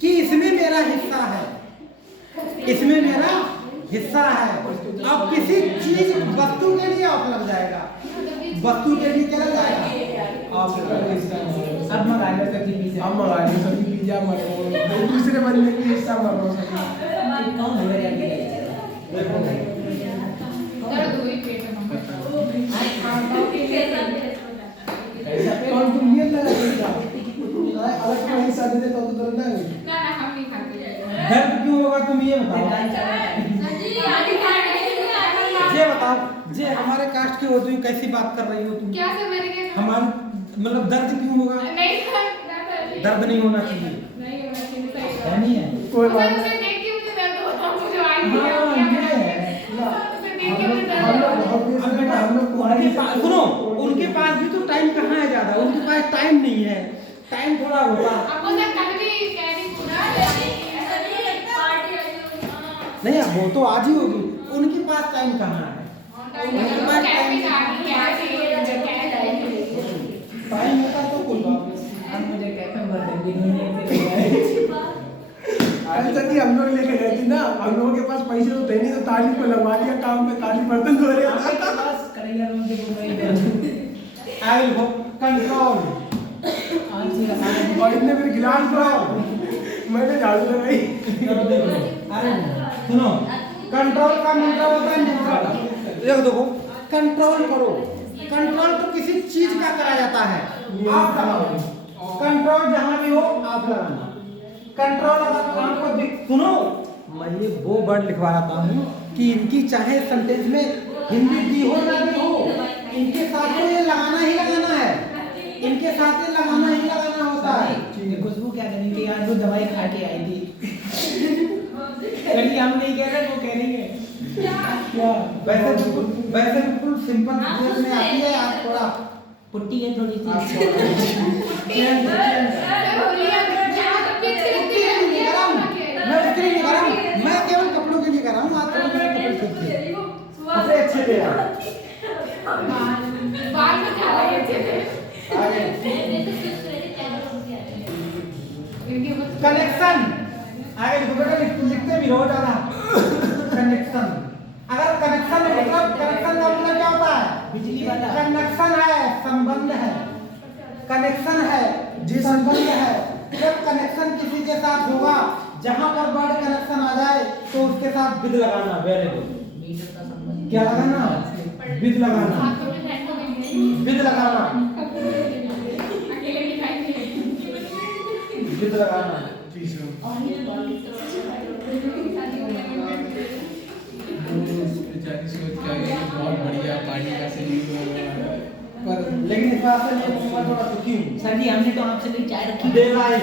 कि इसमें मेरा हिस्सा है, इसमें मेरा हिस्सा है। अब किसी चीज वस्तु के लिए ऑफ लग जाएगा, वस्तु के लिए क्या लग जाएगा? अब मंगा लो सब्जी पिज्जा। हम मंगा लें सभी पिज्जा मरो, दूसरे बंदे की हिस्सा मरो सभी। कौन हो गया यार? दर्द हुई पेट में। कौन तुम ये लगा पिज्जा अलग का हिस्सा दे देता तो दर्द ना होगी। ना ना हम नहीं खाते। दर्द क्यों होगा तुम ये बताओ। ये बताओ, जे हमारे कास्ट के हो तुम कैसी बात कर रही हो तुम? क्या सर मैंने क्या कहा? हमारे मतलब दर्द क्यों होगा? नहीं सर, दर्द नहीं होना चाहिए, नहीं होना चाहिए, सही है बात। नहीं है? कोई सर बात उसे नहीं। देख के मुझे दर्द होता है, मुझे आई हाँ, नहीं ये है। उसे देख के मुझे दर्द हम लोग होता है। बहुत देर से बेटा हम लोग उनके पास सुनो, उनके पास भी तो टाइम कहाँ है ज्यादा, उनके पास टाइम नहीं है, टाइम थोड़ा होता। आपको सर कल भी कह रही थी ना, ऐसा नहीं है, पार्टी आई हो। नहीं अब वो तो आज ही होगी, उनके पास टाइम कहाँ है? उनके पास टाइम होता तो कोई बात नहीं। अब मुझे कैफे में बर्तन गिनने से ऐसा नहीं, हम लोग लेके गए थे ना, हम लोगों के पास पैसे तो थे नहीं तो ताली पे लगवा दिया काम पे, ताली बर्तन धो रहे थे। बस करैया रूम से घूम रही है। I will have control। आज से हमारे और इतने फिर गिलास दो, मैंने झाड़ू लगाई। अरे सुनो, कंट्रोल का मतलब होता है नियंत्रण। देखो कंट्रोल करो, कंट्रोल तो किसी चीज का करा जाता है। आप लगाओ कंट्रोल, जहां भी हो आप लगाना कंट्रोल। अगर आपको सुनो, मैं ये वो वर्ड लिखवा रहा हूँ कि इनकी चाहे सेंटेंस में हिंदी दी हो ना दी हो, इनके साथ तो ये लगाना ही लगाना है, इनके साथ ये लगाना ही लगाना होता है। ये खुशबू क्या कह रही थी यार? वो दवाई खा के आई थी। कहीं हम नहीं कह रहे, वो कह रही है क्या? वैसे बिल्कुल सिंपल ड्रेस में आती है, आप थोड़ा पुट्टी है थोड़ी सी। मैं इसके लिए नहीं कर रहा हूँ, मैं केवल कपड़ों के लिए कर रहा हूँ। आप थोड़ा मेरे कपड़े सूखे, कपड़े अच्छे ले आओ। बाल में क्या लगे थे? कनेक्शन आगे लिखो बेटा, लिखते भी रहो ज्यादा। कनेक्शन, अगर कनेक्शन मतलब कनेक्शन का मतलब क्या होता है? बिजली वाला कनेक्शन है, संबंध है, कनेक्शन है जी, संबंध है। जब कनेक्शन किसी के साथ होगा, जहां पर वर्ड कनेक्शन आ जाए तो उसके साथ विद लगाना। वेरी गुड, मीटर का संबंध क्या लगाना? विद लगाना, विद लगाना, अकेले नहीं खाएंगे। विद लगाना। पानी का सही पर लेकिन इस बात से मैं थोड़ा दुखी हूँ। सर जी हमने तो आपसे कोई चाय रखी दे लाई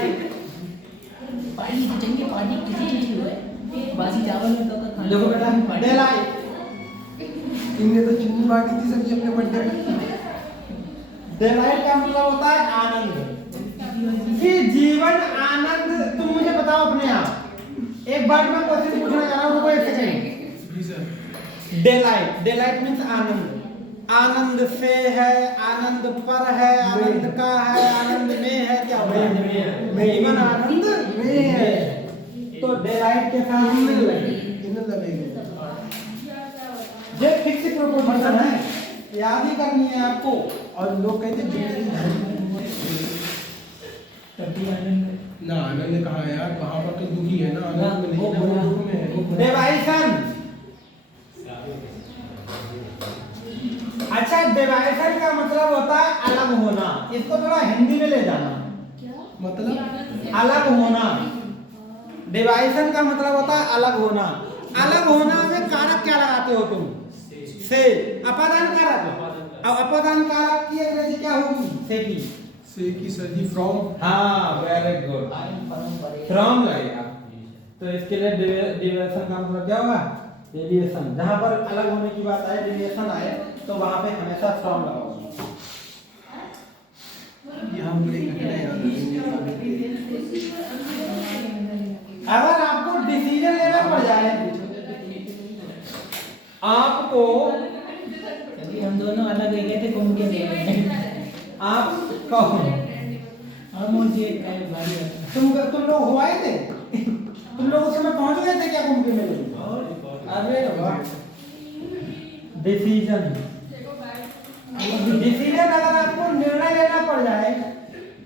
पानी तो चाहिए पानी किसी चीज की है बासी चावल में तो देखो बेटा दे लाई इनने तो चीनी बांटी थी सब्जी अपने बर्थडे पे। डिलाइट का मतलब होता है आनंद कि जीवन आनंद। तुम मुझे बताओ अपने आप एक बार मैं क्वेश्चन पूछना चाह रहा हूँ, रुको एक सेकंड। जी सर। डिलाइट मीन्स आनंद। आनंद से है, आनंद पर है, आनंद का है, आनंद में है, क्या होता है? जीवन आनंद में है। तो डिलाइट के साथ मिल ये फिक्स प्रोपोजिशन है, याद ही करनी है आपको। और लोग कहते तभी आनंद ना आनंद कहाँ है यार, वहाँ पर तो दुखी है ना, आनंद में नहीं, वो दुख में है। डिवाइसन। अच्छा डिवाइसन का मतलब होता है अलग होना। इसको थोड़ा हिंदी में ले जाना। मतलब अलग होना। डिवाइसन का मतलब होता है अलग होना। अलग होना में कारक क्या लगाते हो तुम? से। अपादान कारक। अब अपादान कारक की अंग्रेजी क्या होगी? से की सर जी फ्रॉम। हाँ वेरी गुड, फ्रॉम लगेगा। तो इसके लिए डिविएशन का मतलब क्या होगा? डेविएशन। जहाँ पर अलग होने की बात आए, डेविएशन आए, तो वहाँ पे हमेशा फ्रॉम लगाओगे। यहाँ बड़ी घटना याद अगर आपको डिसीजन लेना पड़ जाए, आपको तभी हम दोनों अलग हो गए थे घूम के गए आप कहो हम मुझे भाई तुम लोग हो आए थे? तुम लोग उस समय पहुंच गए थे क्या घूम के मेले? अरे वाह। डिसीजन अगर आपको निर्णय लेना पड़ जाए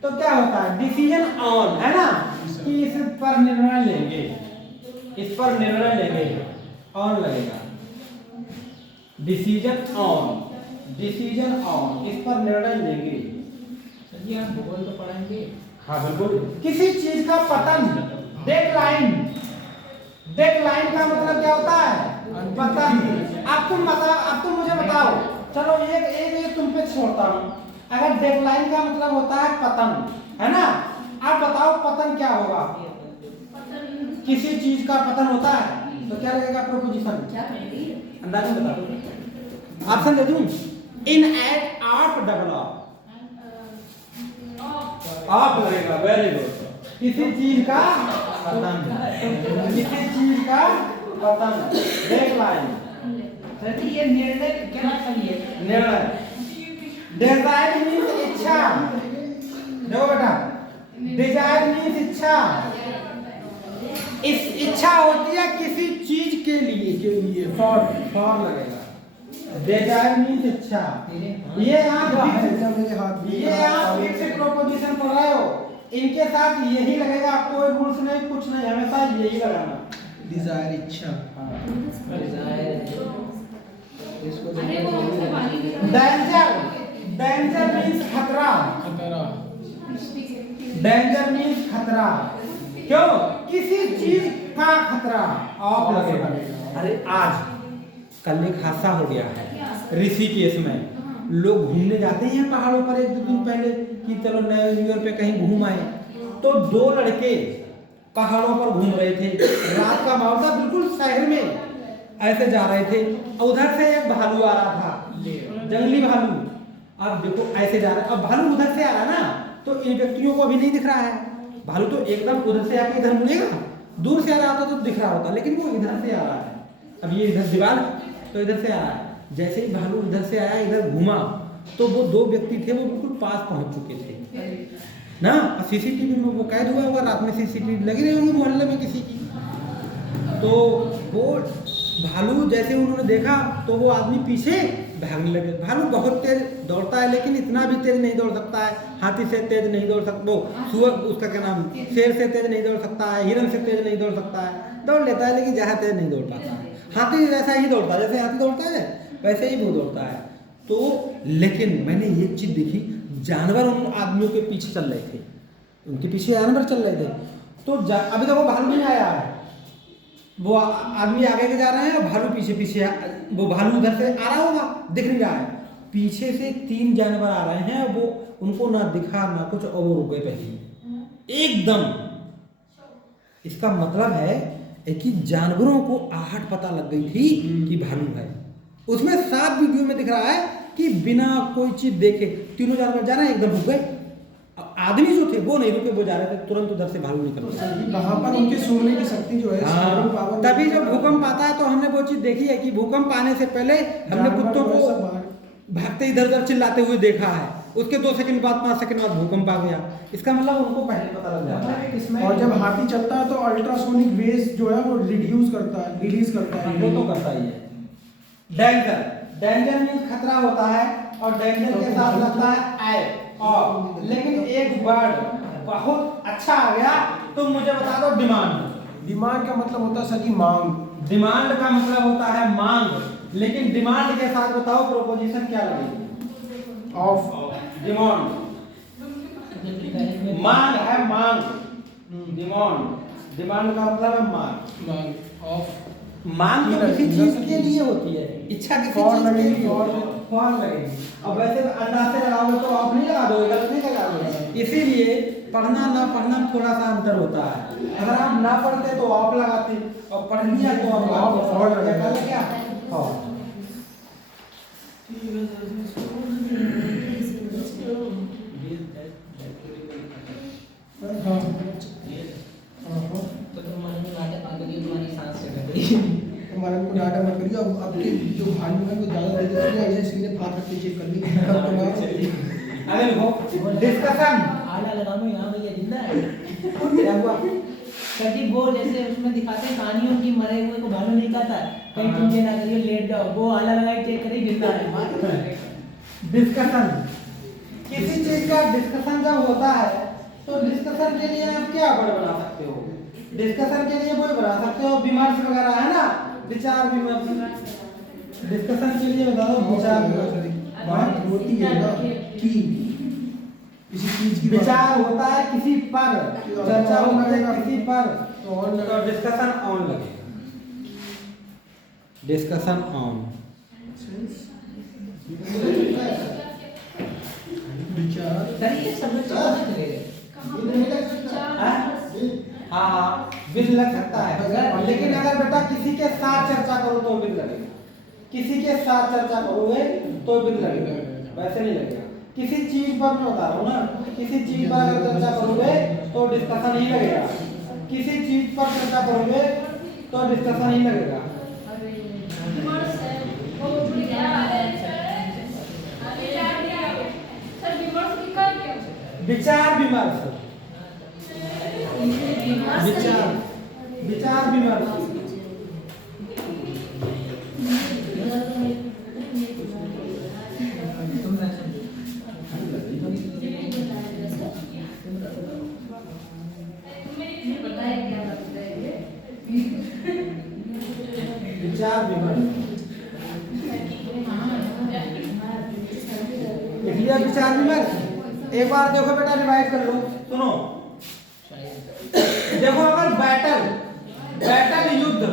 तो क्या होता है? डिसीजन ऑन, है ना, कि इस पर निर्णय लेंगे, इस पर निर्णय लेंगे, ऑन लगेगा। डिसीजन ऑन, इस पर निर्णय लेंगे। सर जी आप भूगोल तो पढ़ाएंगे? हाँ बिल्कुल। किसी चीज का पतन, डेडलाइन। डेडलाइन का मतलब क्या होता है? पतन। अब तुम मुझे बताओ, चलो एक तुम पे छोड़ता हूँ। अगर डेडलाइन का मतलब होता है पतन, है ना, आप बताओ पतन क्या होगा? किसी चीज का पतन होता है तो क्या लगेगा प्रोपोजिशन? अंदाजा बता दो। ऑप्शन दे दूं? इन एट आर्ट डबल आप लगेगा। Very good. किसी चीज का पतन, किसी चीज का पतन, डेडलाइन। सर जी ये निर्णय क्या चाहिए? निर्णय। डिजायर मीन्स इच्छा। देखो बेटा, डिजायर मीन्स इच्छा। इस इच्छा होती है किसी चीज के लिए, फॉर लगेगा। डिजायर मीन्स इच्छा। ये आप फिक्स प्रोपोजिशन पढ़ रहे हो, इनके साथ यही लगेगा। कोई रूल्स नहीं, कुछ नहीं, हमेशा यही लगाना। डिजायर इच्छा। डेंजर मीन्स खतरा। डेंजर मीन्स खतरा। क्यों? किसी चीज का खतरा ऑफ लगेगा। अरे आज कल एक हादसा हो गया है ऋषिकेश में। लोग घूमने जाते हैं पहाड़ों पर एक दो दिन पहले कि चलो नए न्यू ईयर पे कहीं घूम आए। तो दो लड़के पहाड़ों पर घूम रहे थे, रात का माहौल था, बिल्कुल शहर में ऐसे जा रहे थे। उधर से एक भालू आ रहा था, जंगली भालू। अब देखो ऐसे जा रहा है, अब भालू उधर से आ रहा है ना, तो इन व्यक्तियों को अभी नहीं दिख रहा है। भालू तो एकदम उधर से आके इधर मुड़ेगा, दूर से आ रहा होता तो दिख रहा होता, लेकिन वो इधर से आ रहा है। अब ये इधर दीवार तो इधर से आ रहा है। जैसे ही भालू इधर से आया, इधर घूमा, तो वो दो व्यक्ति थे, वो बिल्कुल पास पहुंच चुके थे ना। सीसीटीवी में वो कैद हुआ होगा, रात में सीसीटीवी लगी रही होंगी मोहल्ले में किसी की। तो वो भालू जैसे उन्होंने देखा तो वो आदमी पीछे भागने लगे। भालू बहुत तेज दौड़ता है, लेकिन इतना भी तेज नहीं दौड़ सकता है। हाथी से तेज नहीं दौड़ सकता, वो सुअर, उसका क्या नाम, शेर से तेज नहीं दौड़ सकता है, हिरन से तेज नहीं दौड़ सकता है। दौड़ लेता है लेकिन ज़्यादा तेज नहीं दौड़ पाता है। हाथी जैसा ही दौड़ता है, जैसे हाथी दौड़ता है वैसे ही वो दौड़ता है। तो लेकिन मैंने ये चीज़ देखी, जानवर उन आदमियों के पीछे चल रहे थे, उनके पीछे जानवर चल रहे थे। तो अभी तक वो भालू नहीं आया है, वो आदमी आगे के जा रहे हैं और भालू पीछे पीछे वो भालू उधर से आ रहा होगा, दिख नहीं रहा है, पीछे से 3 जानवर आ रहे हैं, वो उनको ना दिखा ना कुछ और वो रुक गए पहले एकदम। इसका मतलब है कि जानवरों को आहट पता लग गई थी कि भालू है। उसमें 7 वीडियो में दिख रहा है कि बिना कोई चीज देखे तीनों जानवर जा रहे हैं, एकदम रुक गए। आदमी जो थे वो नहीं रुके, वो जा रहे थे तुरंत उधर से भालू निकल गए। वहाँ पर उनके सूंघने की शक्ति जो है, हाँ, तभी जब भूकंप आता है तो हमने वो चीज देखी है कि भूकंप आने से पहले हमने कुत्तों को भागते इधर उधर चिल्लाते हुए देखा है, उसके 2 सेकंड बाद 5 सेकंड बाद भूकंप आ गया। इसका मतलब उनको पहले पता लग जाता है। और जब हाथी चलता है तो अल्ट्रासोनिक वेव्स जो है वो रिलीज करता है। वो तो करता ही है। डेंजर मीन्स खतरा होता है, और डेंजर के साथ लगता है ए और। लेकिन एक वर्ड बहुत अच्छा आ गया, तो मुझे बता दो डिमांड। डिमांड का मतलब होता है सर की मांग। डिमांड का मतलब होता है मांग, लेकिन डिमांड के साथ बताओ प्रोपोजिशन क्या लगेगी? ऑफ। डिमांड मांग है, मांग। डिमांड का मतलब है मांग। ऑफ। मांग तो किसी चीज के लिए होती है, इच्छा किसी चीज के लिए फॉर लगेगी। अब वैसे अंदाज से लगाओगे तो आप नहीं लगा दोगे, गलत नहीं लगाओगे। इसीलिए पढ़ना ना पढ़ना में थोड़ा सा अंतर होता है। अगर आप ना पढ़ते तो आप लगाते, और पढ़ लिया तो आप फॉर लगाते। क्या फॉर? हमारे को डाटा मत करिए। अब के जो भालू है वो ज्यादा देर तक नहीं, ऐसे सीने फाड़ करके चेक कर ली। अरे वो डिस्कशन आला लगानो यहाँ भैया जिंदा है। क्या हुआ? कभी वो जैसे उसमें दिखाते हैं कहानियों की, मरे हुए को भालू नहीं खाता, कहीं तुम ये ना करिए लेट जाओ, वो आला लगाए चेक करिए जिंदा है। डिस्कशन, किसी चीज का डिस्कशन जब होता है तो डिस्कशन के लिए आप क्या वर्ड बना सकते हो? डिस्कशन के लिए वही बना सकते हो विमर्श वगैरह, है ना, विचार विमर्श। डिस्कशन के लिए बता दो विचार विमर्श। बात होती है ना कि किसी चीज की विचार होता है किसी पर, चर्चा होती है किसी पर, तो डिस्कशन ऑन लगेगा। Discussion on. विचार करिए सब लोग चलेगा। हाँ विद लग सकता है, लेकिन अगर बेटा किसी के साथ चर्चा करो तो विद लगेगा। किसी के साथ चर्चा करोगे तो विद लगेगा, वैसे नहीं लगेगा। किसी चीज पर मैं बता रहा हूँ ना, किसी चीज पर अगर चर्चा करोगे तो डिस्कशन ही लगेगा। किसी चीज पर चर्चा करोगे तो डिस्कशन ही लगेगा। विचार विमर्श, विचार विमर्श। विचार विमर्श, इसलिए विचार विमर्श। एक बार देखो बेटा, रिवाइज कर लो, सुनो। देखो अगर बैटल युद्ध,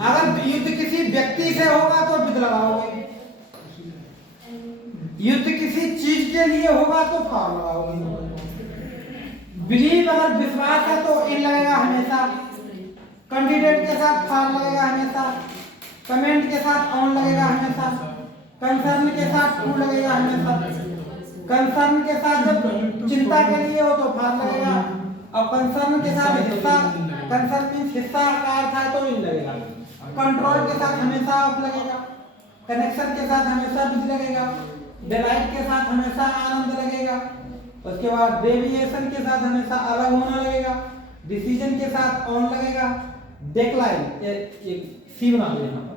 अगर युद्ध किसी व्यक्ति से होगा तो विद लगाओगे, युद्ध किसी चीज के लिए होगा तो फॉर लगाओगे। बिलीव अगर विश्वास है तो इन लगेगा हमेशा, कैंडिडेट के साथ फॉर लगेगा हमेशा, कमेंट के साथ ऑन लगेगा हमेशा, कंसर्न के साथ टू लगेगा हमेशा। कंसर्न के साथ जब चिंता के लिए हो तो फॉर लगेगा, और कंसर्न के साथ हिस्सा, कंसर्न मींस हिस्सा का अर्थ है तो इन लगेगा। कंट्रोल के साथ हमेशा ऑफ लगेगा, कनेक्शन के साथ हमेशा विद लगेगा, डिलाइट के साथ हमेशा आनंद लगेगा, उसके बाद डेविएशन के साथ हमेशा अलग होना लगेगा, डिसीजन के साथ ऑन लगेगा, डेक्लाइन, एक सी बना दो यहाँ पर,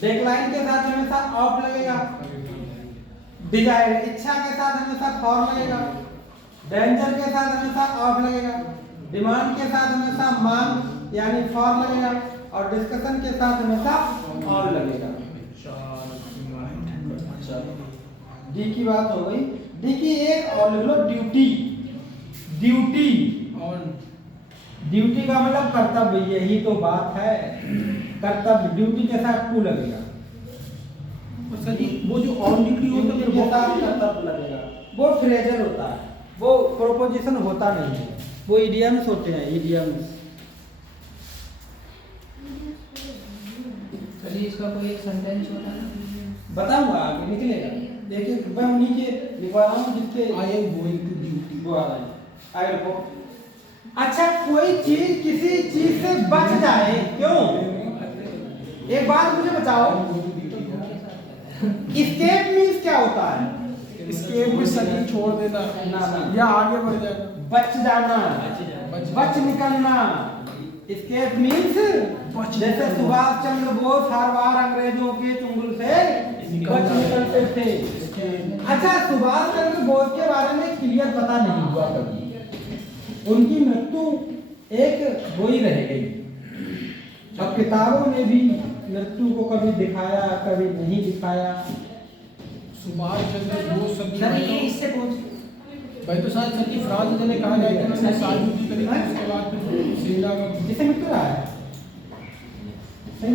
डेक्लाइन के साथ हमेशा ऑफ लगेगा, डिजायर इच्छा के साथ हमेशा फॉर लगेगा, डेंजर के साथ हमेशा ऑफ लगेगा, डिमांड के साथ हमेशा मांग यानी फॉर लगेगा, और डिस्कशन के साथ हमेशा ऑन लगेगा। डी की बात हो गई। डी की एक और लिख लो, ड्यूटी। Duty on. ड्यूटी का मतलब कर्तव्य, यही तो बात है। कर्तव्य ड्यूटी के साथ क्यों लगेगा? और सर जी वो जो ऑन ड्यूटी होता है ड्यूटी के साथ कर्तव्य लगेगा, वो फ्रेजर होता है, वो प्रोपोजिशन होता नहीं है, वो इडियम्स होते हैं, इडियम्स। चलिए इसका कोई एक सेंटेंस होता है बताऊंगा आगे निकलेगा। देखिए मैं उन्हीं के लिखवा रहा हूँ जिसके I am going to duty. वो आ रहा है। आगे रखो। अच्छा, कोई चीज किसी चीज से बच जाए, क्यों? एक बात मुझे बताओ, एस्केप मींस क्या होता है? एस्केप में सही छोड़ देना ना। या आगे बढ़ जाना, बच जाना, बच निकलना। एस्केप मींस जैसे सुभाष चंद्र बोस हर बार अंग्रेजों के चुंगल से बच निकलते थे। अच्छा, सुभाष चंद्र बोस के बारे में क्लियर पता नहीं हुआ कभी, उनकी मृत्यु एक हो ही रह गई। अब किताबों ने भी मृत्यु को कभी दिखाया, कभी नहीं दिखाया। सुभाष चंद्र बोस सब सर ये इससे पूछ भाई तो शायद सर जी फ्रांस ने कहा गया कि उसने शादी की करी थी, उसके बाद फिर सेना का जिसे मृत्यु रहा है सही।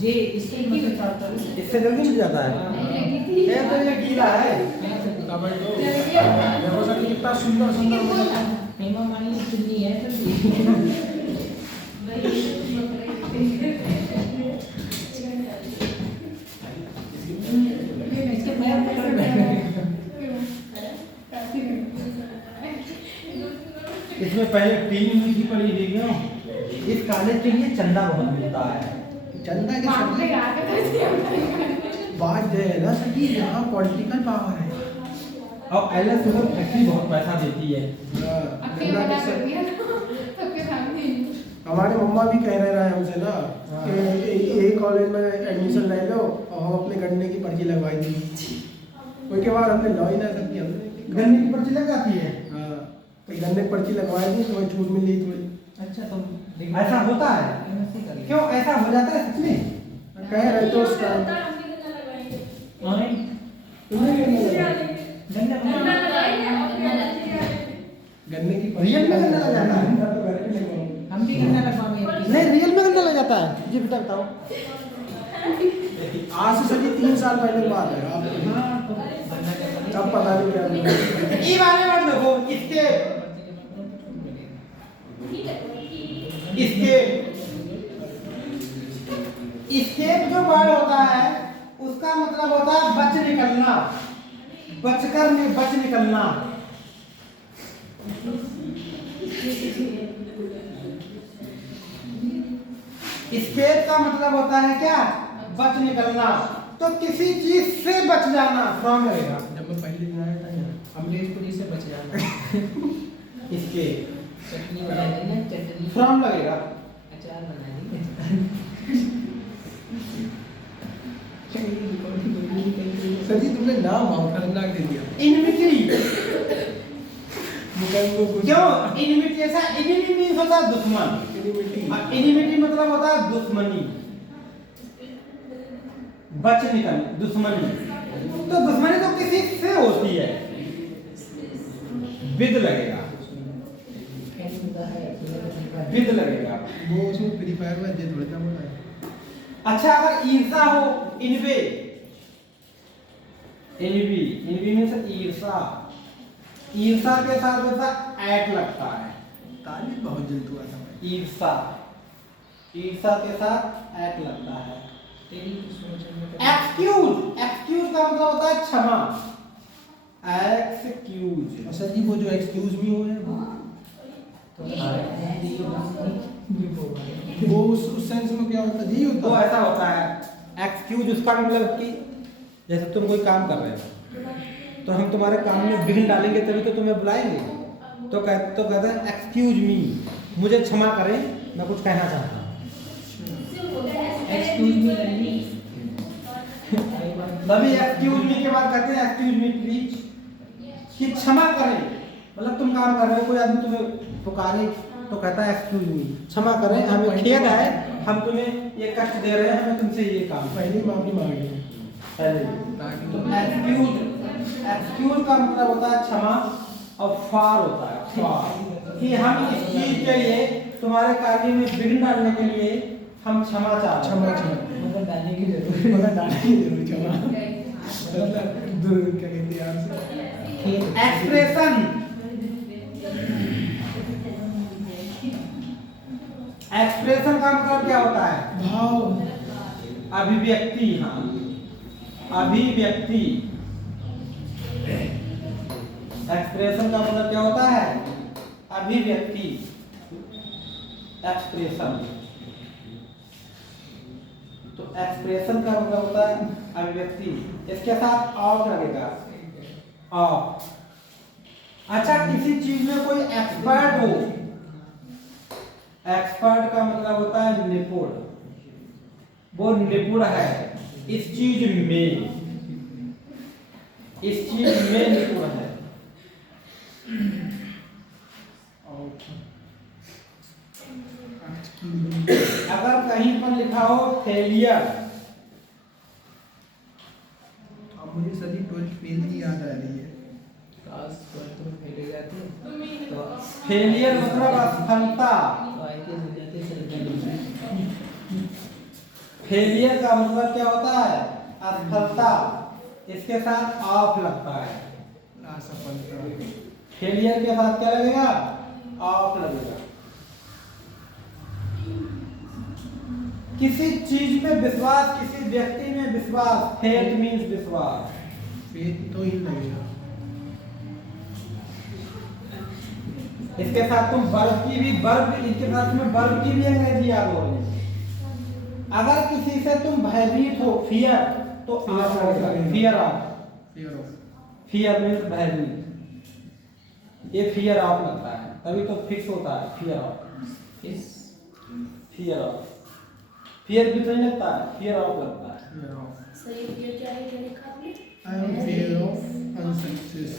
जे इसके मतलब चाहता है इससे जल्दी मिल जाता है। ये तो ये गीला है। देखो सर जी कितना सुंदर सुंदर हेमा मालिनी चुन्नी है सर इसके पैर पकड़ बैठे इसमें पहले टीम मीठी पड़ी हुई क्यों? इस कॉलेज के लिए चंदा बहुत मिलता है। चंदा के बात जो है ना सर जी, यहाँ पॉलिटिकल पावर है। और एलएस सुगर फैक्ट्री बहुत पैसा देती है। गन्ना के सर हमारे मम्मा भी कह रहे हैं हमसे ना कि यही कॉलेज में एडमिशन ले लो और हम अपने गन्ने की पर्ची लगवाई दी। उसके बाद हमने लॉ ही ना सकती, हमने गन्ने की पर्ची लग जाती है। हाँ, तो गन्ने की पर्ची लगवाई दी तो वही छूट मिल गई थोड़ी। अच्छा तो ऐसा होता है? क्यों ऐसा हो जाता है सच में? कह रहे तो उस टाइम गन्ने की रियल में गन्ना लग जाता है? हम भी गन्ना लगवाएंगे नहीं, रियल में गन्ना लग जाता है जी, बेटा बताओ। आज से सर जी 3 साल पहले की बात है। अब पता नहीं क्या ये वाले वर्ड देखो, इसके एस्केप जो वर्ड होता है उसका मतलब होता है बच निकलना, बच निकलना। एस्केप का मतलब होता है क्या? बच निकलना। तो किसी चीज से बच जाना फ्रॉम लगेगा। जब मैं पहले दिन आया था अमलेशपुरी से बच जाना इसके चटनी बना देना, चटनी फ्रॉम लगेगा। अचार बना देंगे सर जी तुमने नाम बहुत खतरनाक दे दिया। इनमिटी। क्यों इनमिटी? ऐसा इनमिटी मींस होता है दुश्मन। इनमिटी मतलब होता है दुश्मनी, बच निकल, दुश्मनी। तो दुश्मनी तो किसी से होती है, विद लगेगा, विद लगेगा। वो उसमें फ्री फायर में जे थोड़ा ना बोला है। अच्छा, अगर ईर्षा हो, इनवे, इनवी में से ईर्षा, ईर्षा के साथ वैसा ऐट लगता है। तालीम बहुत जल्द हुआ था भाई। ईर्षा, ईर्षा के साथ ऐट लगता है। एक्सक्यूज, एक्सक्यूज का मतलब होता है क्षमा। एक्सक्यूज। और सर जी वो जो एक्सक्यूज मी हो है वो उस सेंस में क्या होता है? यही तो होता है। ऐसा होता है एक्सक्यूज, उसका मतलब कि जैसे तुम कोई काम कर रहे हो तो हम तुम्हारे काम में विघ्न डालेंगे तभी तो तुम्हें बुलाएंगे। तो कहते हैं एक्सक्यूज मी, मुझे क्षमा करें, मैं कुछ कहना चाहता हूँ। एक्सक्यूज मी तभी एक्सक्यूज मी के बाद कहते हैं एक्सक्यूज मी प्लीज, कि क्षमा करें। मतलब तुम काम कर रहे हो, कोई आदमी तुम्हें पुकारे तो कहता है एक्सक्यूज मी, क्षमा करें, हमें खेद है, हम तुम्हें ये कष्ट दे रहे हैं, हमें तुमसे ये काम। पहले ही माफी मांगी। एक्सक्यूज का मतलब होता है क्षमा और फार होता है फार, कि हम इस चीज के लिए तुम्हारे कार्य में विघ्न डालने के लिए हम क्षमा चाहते हैं। क्षमा चाहते हैं, मतलब डालने की जरूरत मतलब डालने की जरूरत, क्षमा मतलब क्या कहते हैं आपसे, एक्सप्रेशन एक्सप्रेशन का मतलब क्या होता है? भाव, अभिव्यक्ति। हाँ, अभिव्यक्ति। एक्सप्रेशन का मतलब क्या होता है? अभिव्यक्ति, एक्सप्रेशन। तो एक्सप्रेशन का मतलब होता है अभिव्यक्ति, इसके साथ ऑफ लगेगा, ऑफ। अच्छा, किसी चीज में कोई एक्सपर्ट हो, एक्सपर्ट का मतलब होता है निपुण, वो निपुण है इस चीज में, इस चीज में निपुण है। अगर कहीं पर लिखा हो फेलियर, अब मुझे सभी 12th फेल की याद आ रही है। काश पर तुम फेले जाते तो फेलियर मतलब असफलता। आईपीएस हो जाते सरकारी। फेलियर का मतलब क्या होता है? असफलता, इसके साथ ऑफ लगता है। असफलता, फेलियर के साथ क्या लगेगा? ऑफ लगेगा। किसी चीज में विश्वास, किसी व्यक्ति में विश्वास, फेथ मीन्स विश्वास। फेथ तो ही लगेगा। इसके साथ तुम वर्ब की भी, वर्ब इसके साथ में वर्ब की भी अंग्रेजी याद हो रही है। अगर किसी से तुम भयभीत हो, फियर, तो ऑफ लगेगा, fear of. Fear of, fear means भयभीत, ये फियर ऑफ लगता है, तभी तो फिक्स होता है फियर ऑफ। इस फियर ऑफ, फियर भी तो नहीं लगता है, फियर ऑफ लगता है। Fear of. सही फिर क्या है, क्या लिखा आपने? I am fear of unsuccess.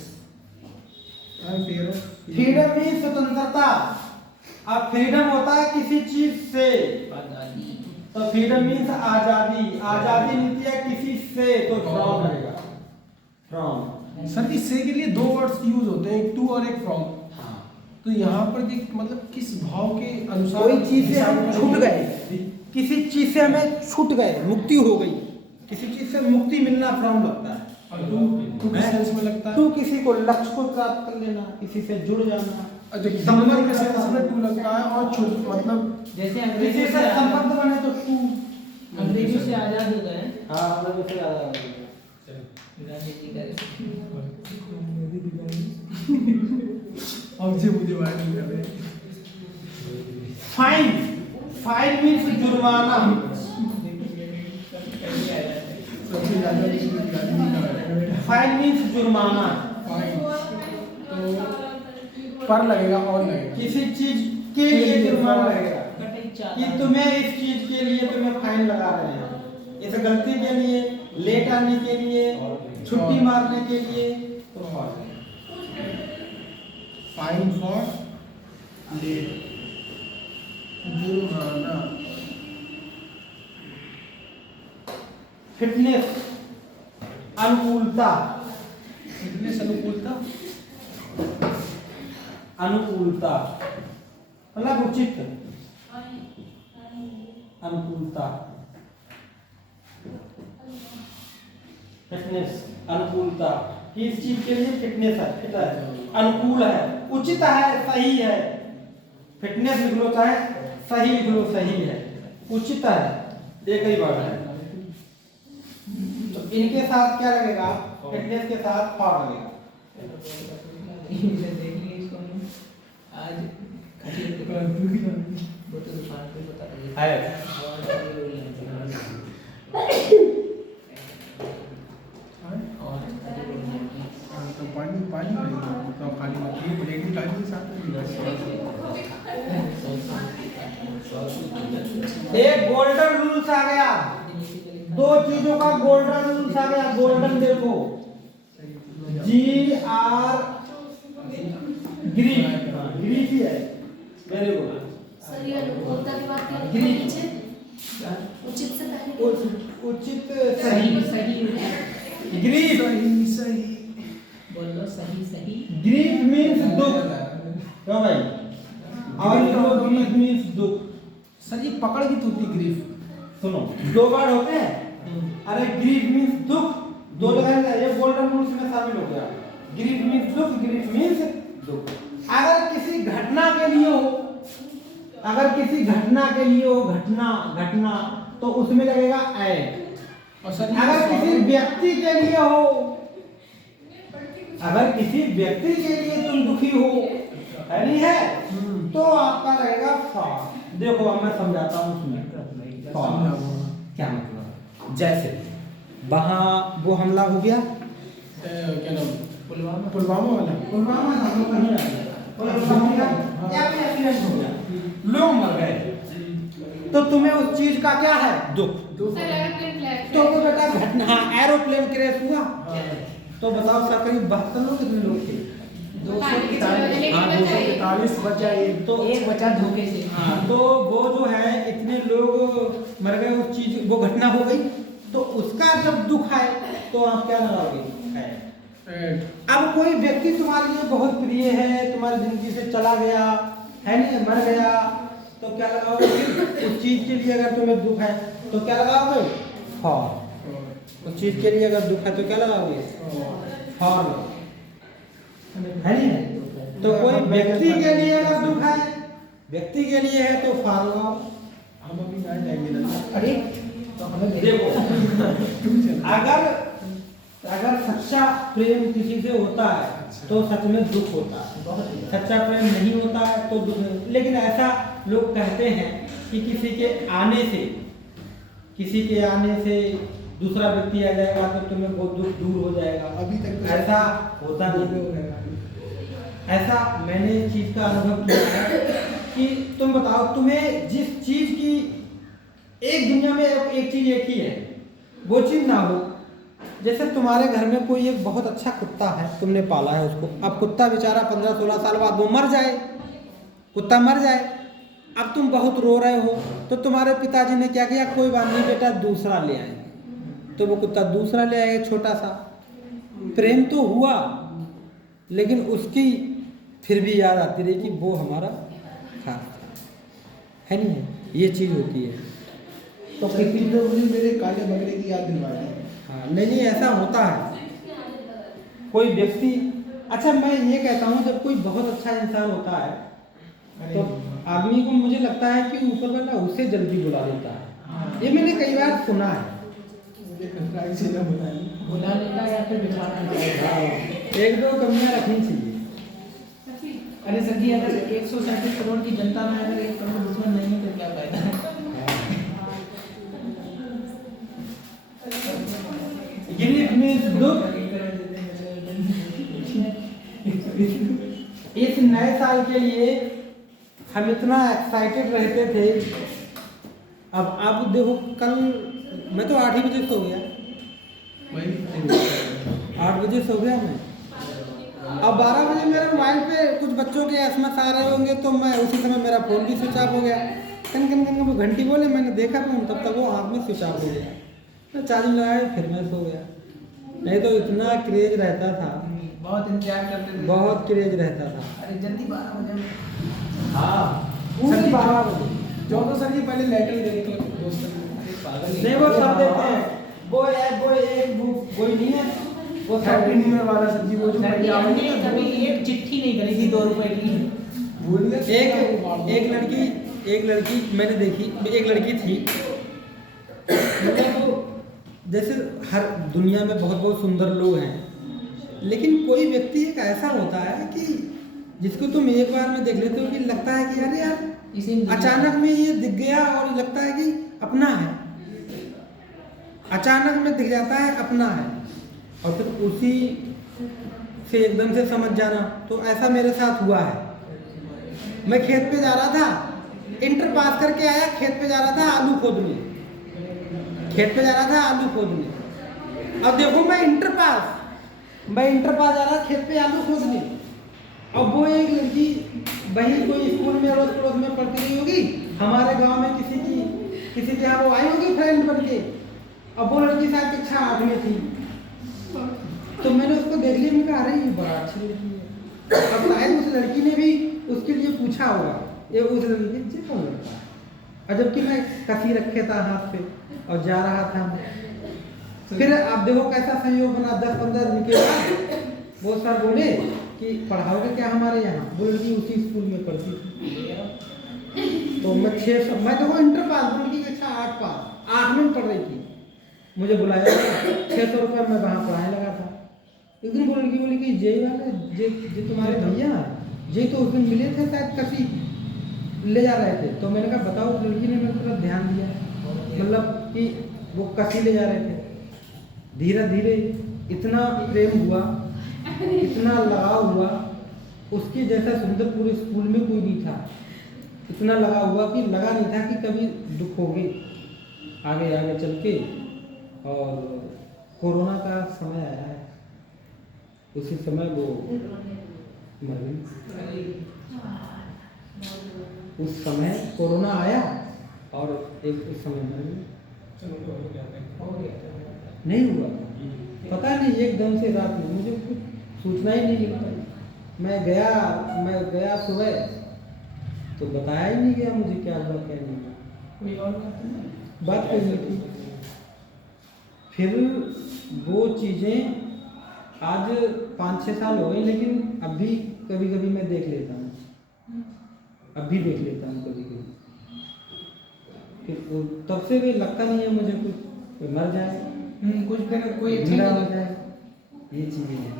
I am fear of, freedom means स्वतंत्रता। अब फ्रीडम होता है किसी चीज से, आजादी। तो फ्रीडम मीन्स आजादी। आजादी मिलती है किसी से, तो फ्रॉम लगेगा, फ्रॉम। सर इससे के लिए दो वर्ड्स यूज होते हैं, एक टू और एक फ्रॉम। तो यहाँ पर मतलब किस भाव के अनुसार कोई चीज से हम छूट गए, किसी चीज से हमें छूट गए, मुक्ति हो गई, किसी चीज से मुक्ति मिलना फ्रॉम लगता है। और टू किस सेंस में लगता है? टू किसी को लक्ष्य को प्राप्त कर लेना, किसी से जुड़ जाना। अच्छा, संबंध के सेंस में टू लगता है, और छूट मतलब जैसे किसी अंग्रेजी से संबंध बने तो टू। अंग्रेजी से आजाद हो गए। हाँ, अंग्रेजी से आजाद हो गए। राजनीति करे अब से मुझे बात नहीं कर रहे। फाइन, फाइन मीन्स जुर्माना। सबसे ज्यादा राजनीति, फाइन मीन्स जुर्माना। फाइन तो पर लगेगा और लगेगा, किसी चीज के लिए जुर्माना लगेगा, कि तुम्हें इस चीज के लिए तुम्हें फाइन लगा रहे हैं, इस गलती के लिए, लेट आने के लिए, छुट्टी मारने के लिए, तो फाइन फॉर लेट, जुर्माना। फिटनेस, अनुकूलता। फिटनेस, अनुकूलता, अनुकूलता मतलब उचित, अनुकूलता। फिटनेस, अनुकूलता, कि इस चीज के लिए फिटनेस है, फिट है, अनुकूल है, उचित है, सही है। फिटनेस लिख लो, चाहे सही लिख लो, सही है, उचित है, एक ही बात है। तो इनके साथ क्या लगेगा? फिटनेस के साथ फॉर लगेगा। देख लिए इसको हमने आज वो तो दुकान पे पता है। तो पानी पानी तो खाली मछली प्लेट भी खाली साथ में। एक गोल्डन रूल्स आ गया, दो चीजों का गोल्डन रूल्स आ गया। गोल्डन देखो, GR ग्रीक, ग्रीक ही है, वेरी गुड। सर ये अनुकूलता की बात करें, नीचे उचित से पहले उचित सही सही सही ग्रीफ सही बोलो सही सही ग्रीफ मीन्स दुख क्यों भाई और ग्रीफ मीन्स दुख सर ये पकड़ की टूटी ग्रीफ सुनो दो वर्ड होते हैं अरे ग्रीफ मीन्स दुख दो जगह ये गोल्डन रूल्स में शामिल हो गया ग्रीफ मीन्स दुख ग्रीफ मीन्स दुख अगर किसी घटना के लिए हो अगर किसी घटना के लिए हो घटना तो उसमें लगेगा ए और सर अगर किसी व्यक्ति के लिए हो अगर किसी व्यक्ति के लिए तुम दुखी हो है नहीं है तो आपका रहेगा फा देखो अब मैं समझाता हूँ उसमें फा क्या मतलब जैसे वहाँ वो हमला हो गया क्या नाम पुलवामा पुलवामा वाला पुलवामा हम लोग कहीं आ गए क्या एक्सीडेंट हो गया लोग मर गए तो तुम्हें उस चीज का क्या है दुख सर एरोप्लेन क्रैश तो वो बेटा घटना हाँ एरोप्लेन क्रैश हुआ तो बताओ सर करीब 72 लोग कितने लोग थे 243 बचा ये तो एक बचा धोखे से हाँ तो वो जो है इतने लोग मर गए उस चीज वो घटना हो गई तो उसका जब दुख आए तो आप क्या लगाओगे अब कोई व्यक्ति तुम्हारे लिए बहुत प्रिय है तुम्हारी जिंदगी से चला गया है नहीं मर गया तो क्या लगाओगे उस चीज के लिए अगर तुम्हें दुख है तो क्या लगाओगे फॉर उस चीज के लिए अगर दुख है तो क्या लगाओगे फॉर है नहीं तो कोई व्यक्ति के लिए अगर दुख है व्यक्ति के लिए है तो फॉर लगाओ हम अभी ना जाएंगे ना अरे तो हमें देखो अगर सच्चा प्रेम किसी से होता है तो सच में दुख होता है सच्चा प्रेम नहीं होता है तो दुख नहीं। लेकिन ऐसा लोग कहते हैं कि किसी के आने से दूसरा व्यक्ति आ जाएगा तो तुम्हें बहुत दुख दूर हो जाएगा अभी तक तो ऐसा होता नहीं ऐसा मैंने इस चीज का अनुभव किया है कि तुम बताओ तुम्हें जिस चीज की एक दुनिया में एक चीज एक ही है वो चीज ना हो जैसे तुम्हारे घर में कोई एक बहुत अच्छा कुत्ता है तुमने पाला है उसको अब कुत्ता बेचारा 15-16 साल बाद वो मर जाए कुत्ता मर जाए अब तुम बहुत रो रहे हो तो तुम्हारे पिताजी ने क्या किया कोई बात नहीं बेटा दूसरा ले आए तो वो कुत्ता दूसरा ले आएगा छोटा सा प्रेम तो हुआ लेकिन उसकी फिर भी याद आती रही कि वो हमारा खास था है नहीं ये चीज़ होती है तो किसी ने मुझे मेरे काले बकरे की याद दिलवा दी हाँ नहीं ऐसा होता है कोई व्यक्ति अच्छा मैं ये कहता हूँ जब कोई बहुत अच्छा इंसान होता है तो आदमी को मुझे लगता है कि ऊपर वाला उससे जल्दी बुला लेता है ये मैंने कई बार सुना है मुझे खतरा से ना बताइए बुला लेता या फिर बिठाना पड़ेगा एक दो कमियाँ रखनी चाहिए अरे सर जी अगर 137 करोड़ की जनता में अगर 1 करोड़ दुश्मन नहीं है तो क्या फायदा है ग्रीफ मीन्स दुख इस नए साल के लिए हम इतना एक्साइटेड रहते थे अब देखो कल मैं तो 8 ही बजे सो गया 8 बजे सो गया मैं अब 12 बजे मेरे मोबाइल पे कुछ बच्चों के एसएमएस आ रहे होंगे तो मैं उसी समय मेरा फ़ोन भी स्विच ऑफ हो गया कन कन कन वो घंटी बोले मैंने देखा फ़ोन तब तक वो हाथ में स्विच ऑफ हो गया मैं चार्जिंग लगाया फिर मैं सो गया नहीं तो इतना क्रेज रहता था बहुत इंतजार करते थे बहुत क्रेज रहता था अरे जल्दी 12 बजे हाँ पूरे 12 बजे जो तो सर जी पहले लेटर दे तो दोस्त नहीं वो सब देते हैं वो नहीं है वो हैप्पी न्यू ईयर वाला सर जी वो जो पहले हमने कभी एक चिट्ठी नहीं करी थी 2 रुपए की भूल गए एक लड़की मैंने देखी एक लड़की थी मतलब जैसे हर दुनिया में बहुत सुंदर लोग हैं लेकिन कोई व्यक्ति एक ऐसा होता है कि जिसको तुम एक बार में देख लेते हो कि लगता है कि अरे यार इसी में अचानक में ये दिख गया और लगता है कि अपना है अचानक में दिख जाता है अपना है और फिर उसी से एकदम से समझ जाना तो ऐसा मेरे साथ हुआ है मैं खेत पे जा रहा था इंटर पास करके आया खेत पे जा रहा था आलू खोदने अब देखो मैं इंटर पास जा रहा खेत पे आलू खोदने अब वो एक लड़की वही कोई स्कूल में अड़ोस पड़ोस में पढ़ती रही होगी हमारे गांव में किसी के यहाँ वो आई होगी फ्रेंड बन के अब वो लड़की शायद कक्षा 8 में थी, तो मैंने उसको देख लिया, मैं कहा अरे ये बड़ा अच्छी लड़की है। अब शायद उस लड़की ने भी उसके लिए पूछा होगा, ये उस लड़की के जे कौन लड़का है, और जबकि मैं कसी रखे था हाथ पे और जा रहा था। फिर आप देखो कैसा संयोग बना, 10-15 दिन के बाद वो सर बोले कि पढ़ाओगे क्या हमारे यहाँ। वो लड़की उसी स्कूल में पढ़ती थी। तो मैं देखो इंटर पास, लड़की कक्षा 8 पास, 8 में पढ़ रही थी। मुझे बुलाया, 600 रुपये मैं वहाँ पढ़ाने लगा था। एक दिन वो लड़की बोली कि जे वाले जे तुम्हारे भैया जे तो उस दिन मिले थे, शायद कसी ले जा रहे थे। तो मैंने कहा बताओ, लड़की ने मेरे तरफ ध्यान दिया, मतलब कि वो कसी ले जा रहे थे। धीरे धीरे इतना प्रेम हुआ, इतना लगाव हुआ, उसके जैसा सुंदर पूरे स्कूल में कोई नहीं था। इतना लगाव हुआ कि लगा नहीं था कि कभी दुख होगे आगे आगे चल के। और कोरोना का समय आया है, उसी समय वो मर गई। उस समय कोरोना आया और एक उस समय मर गई। नहीं हुआ, पता नहीं, एकदम से रात में मुझे कुछ सूचना ही नहीं मिल पाई। मैं गया सुबह तो बताया ही नहीं गया मुझे क्या हुआ क्या नहीं हुआ। कोई और बात करनी थी। फिर वो चीज़ें आज 5-6 साल हो गए, लेकिन अब भी कभी कभी मैं देख लेता हूँ, अब भी देख लेता हूँ कभी कभी। फिर तब से भी लगता नहीं है मुझे कुछ, कोई मर जाए, कुछ देर कोई जिंदा हो जाए, ये चीज़ें हैं।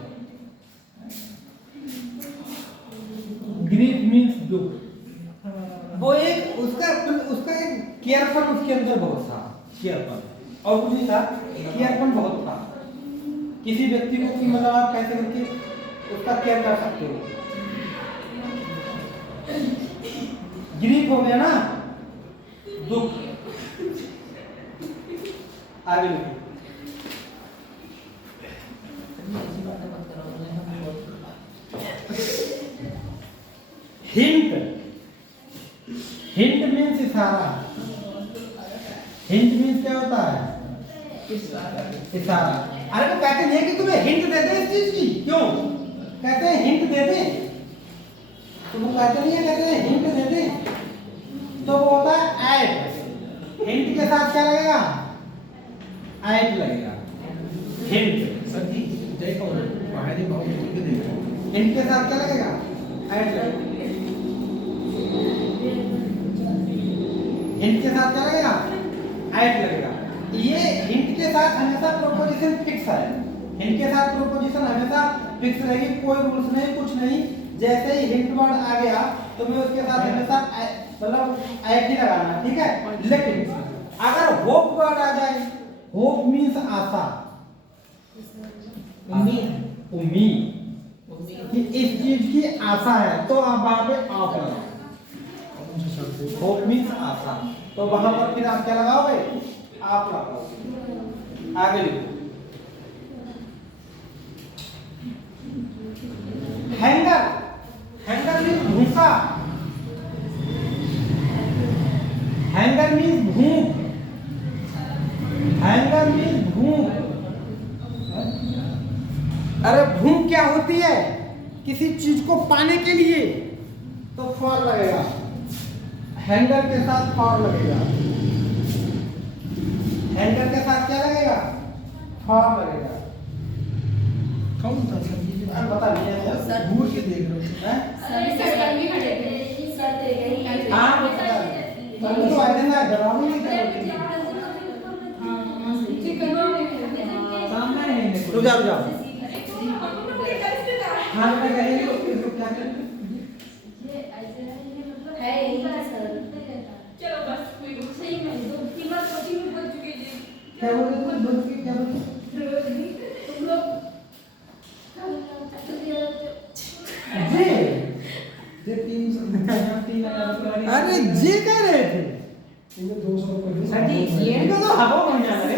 ग्रीफ मीन्स दुख। वो एक उसका एक केयरफुल उसके अंदर बहुत था, केयरफुल, और कुछ नहीं था, केयरफुल बहुत था। किसी व्यक्ति को कि मतलब आप कैसे करके उसका केयर कर सकते हो। ग्रीफ हो गया ना, दुख। आगे लिखो। हिंट, हिंट मीन्स इशारा। हिंट मीन्स क्या होता है? इशारा। अरे वो कहते नहीं कि तुम्हें हिंट दे दे इस चीज की, क्यों कहते हैं हिंट दे दे, तो वो कहते नहीं है, कहते हैं हिंट दे दे, तो वो होता है ऐट। हिंट के साथ क्या लगेगा? ऐट लगेगा। हिंट सर जी जय कौन बाहरी बहुत हिंट के साथ क्या लगेगा? ऐट लगेगा। हिंट के साथ क्या लगेगा? ऐट लगेगा। ये हिंट के साथ हमेशा प्रोपोजिशन फिक्स है। हिंट के साथ प्रोपोजिशन हमेशा फिक्स रहेगी, कोई रूल्स नहीं, कुछ नहीं। जैसे ही हिंट वर्ड आ गया तो मैं उसके साथ हमेशा मतलब ऐट ही लगाना, ठीक है। लेकिन अगर होप वर्ड आ जाए, होप मीन्स आशा, उम्मीद कि इस चीज की आशा है, तो आप वहां पे आप लगाओ। होप मीन्स आशा, तो वहां पर फिर आप क्या लगाओगे? आप लगाओगे। आगे लिखो। हैंगर, हैंगर मीन्स भूसा, हैंगर मीन्स भूख, हैंगर मीन्स भूख। अरे भूख क्या होती है? किसी चीज को पाने के लिए, तो फॉर लगेगा, हैंगर के साथ फॉर लगेगा। हैंगर के साथ क्या लगेगा? फॉर लगेगा। कौन था सर जी? बता दिया घूर के देख रहे हो हैं? हाँ तो आए थे ना, डरावनी नहीं कर। सामने है रुक जाओ। हाँ मैं कहेंगे तो क्या करेंगे? चलो बस कोई सही में दो कीमत कोचिंग में पहुंच चुके जी। क्या बोल रहे थे? बोल के क्या बोल रहे? तुम लोग जे 300 अरे जे कह रहे थे इन्हें 200 रुपये सर जी ये इनको तो हवा हो जाना है।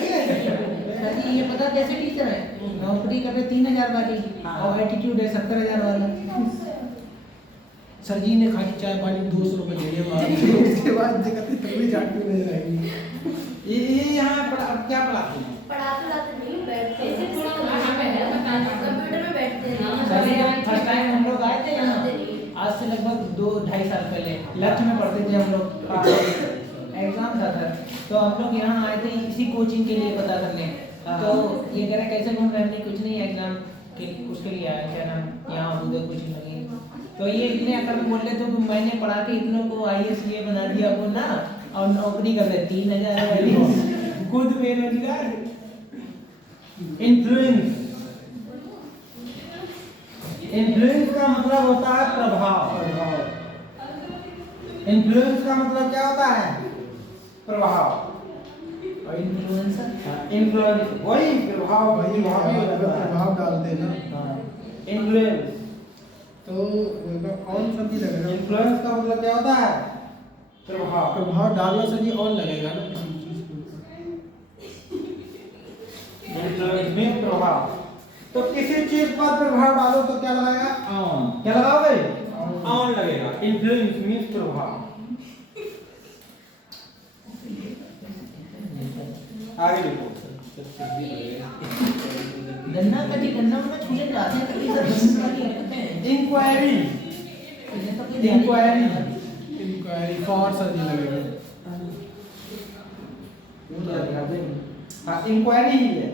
सर जी ये पता कैसे टीचर है? नौकरी कर रहे 3000 वाली और एटीट्यूड है 70000 वाला। सर जी ने खाली चाय पानी 200 रुपये दे दिया, उसके बाद दिक्कत तभी जाती नजर आएगी। ये यहाँ क्या पढ़ाते हैं? पढ़ाते जाते नहीं बैठते हैं कहाँ पे है बताना। कंप्यूटर में बैठते हैं सर जब फर्स्ट टाइम हम लोग आए थे यहाँ आज से लगभग 2-2.5 साल पहले लक्ष्य में पढ़ते थे हम लोग। एग्जाम था सर, तो हम लोग यहाँ आए थे इसी कोचिंग के लिए पता करने। तो ये कह रहे कैसे घूम रहे हैं? कुछ नहीं, एग्जाम के उसके लिए आया, क्या नाम यहाँ उधर कोचिंग लगी। तो ये इतने अकल में बोल रहे थे कि मैंने पढ़ा के इतनों को IAS ये बना दिया वो ना, और नौकरी कर रहे 3,000 वाली खुद बेरोजगार। इन्फ्लुएंस, इन्फ्लुएंस का मतलब होता है प्रभाव। इन्फ्लुएंस का मतलब क्या होता है? प्रभाव। और इन्फ्लुएंसर इन्फ्लुएंस वही प्रभाव, वही प्रभाव डालते हैं ना। इन्फ्लुएंस, तो ऑन सर जी लगेगा। इन्फ्लुएंस का मतलब क्या होता है? प्रभाव। प्रभाव डालना सर जी ऑन लगेगा ना किसी चीज के ऊपर। इन्फ्लुएंस मीन प्रभाव। तो किसी चीज पर प्रभाव डालो तो क्या लगाएगा? ऑन। क्या लगाओगे? ऑन लगेगा। इन्फ्लुएंस मीन प्रभाव। आगे लिखो। गन्ना में छूले जाते हैं कभी सर गन्ना वाली हरकतें हैं। इंक्वायरी, ये तो कोई ध्यान नहीं इंक्वायरी, देता। इंक्वायरी फॉर सर जी लगेगा। हाँ इंक्वायरी ही है,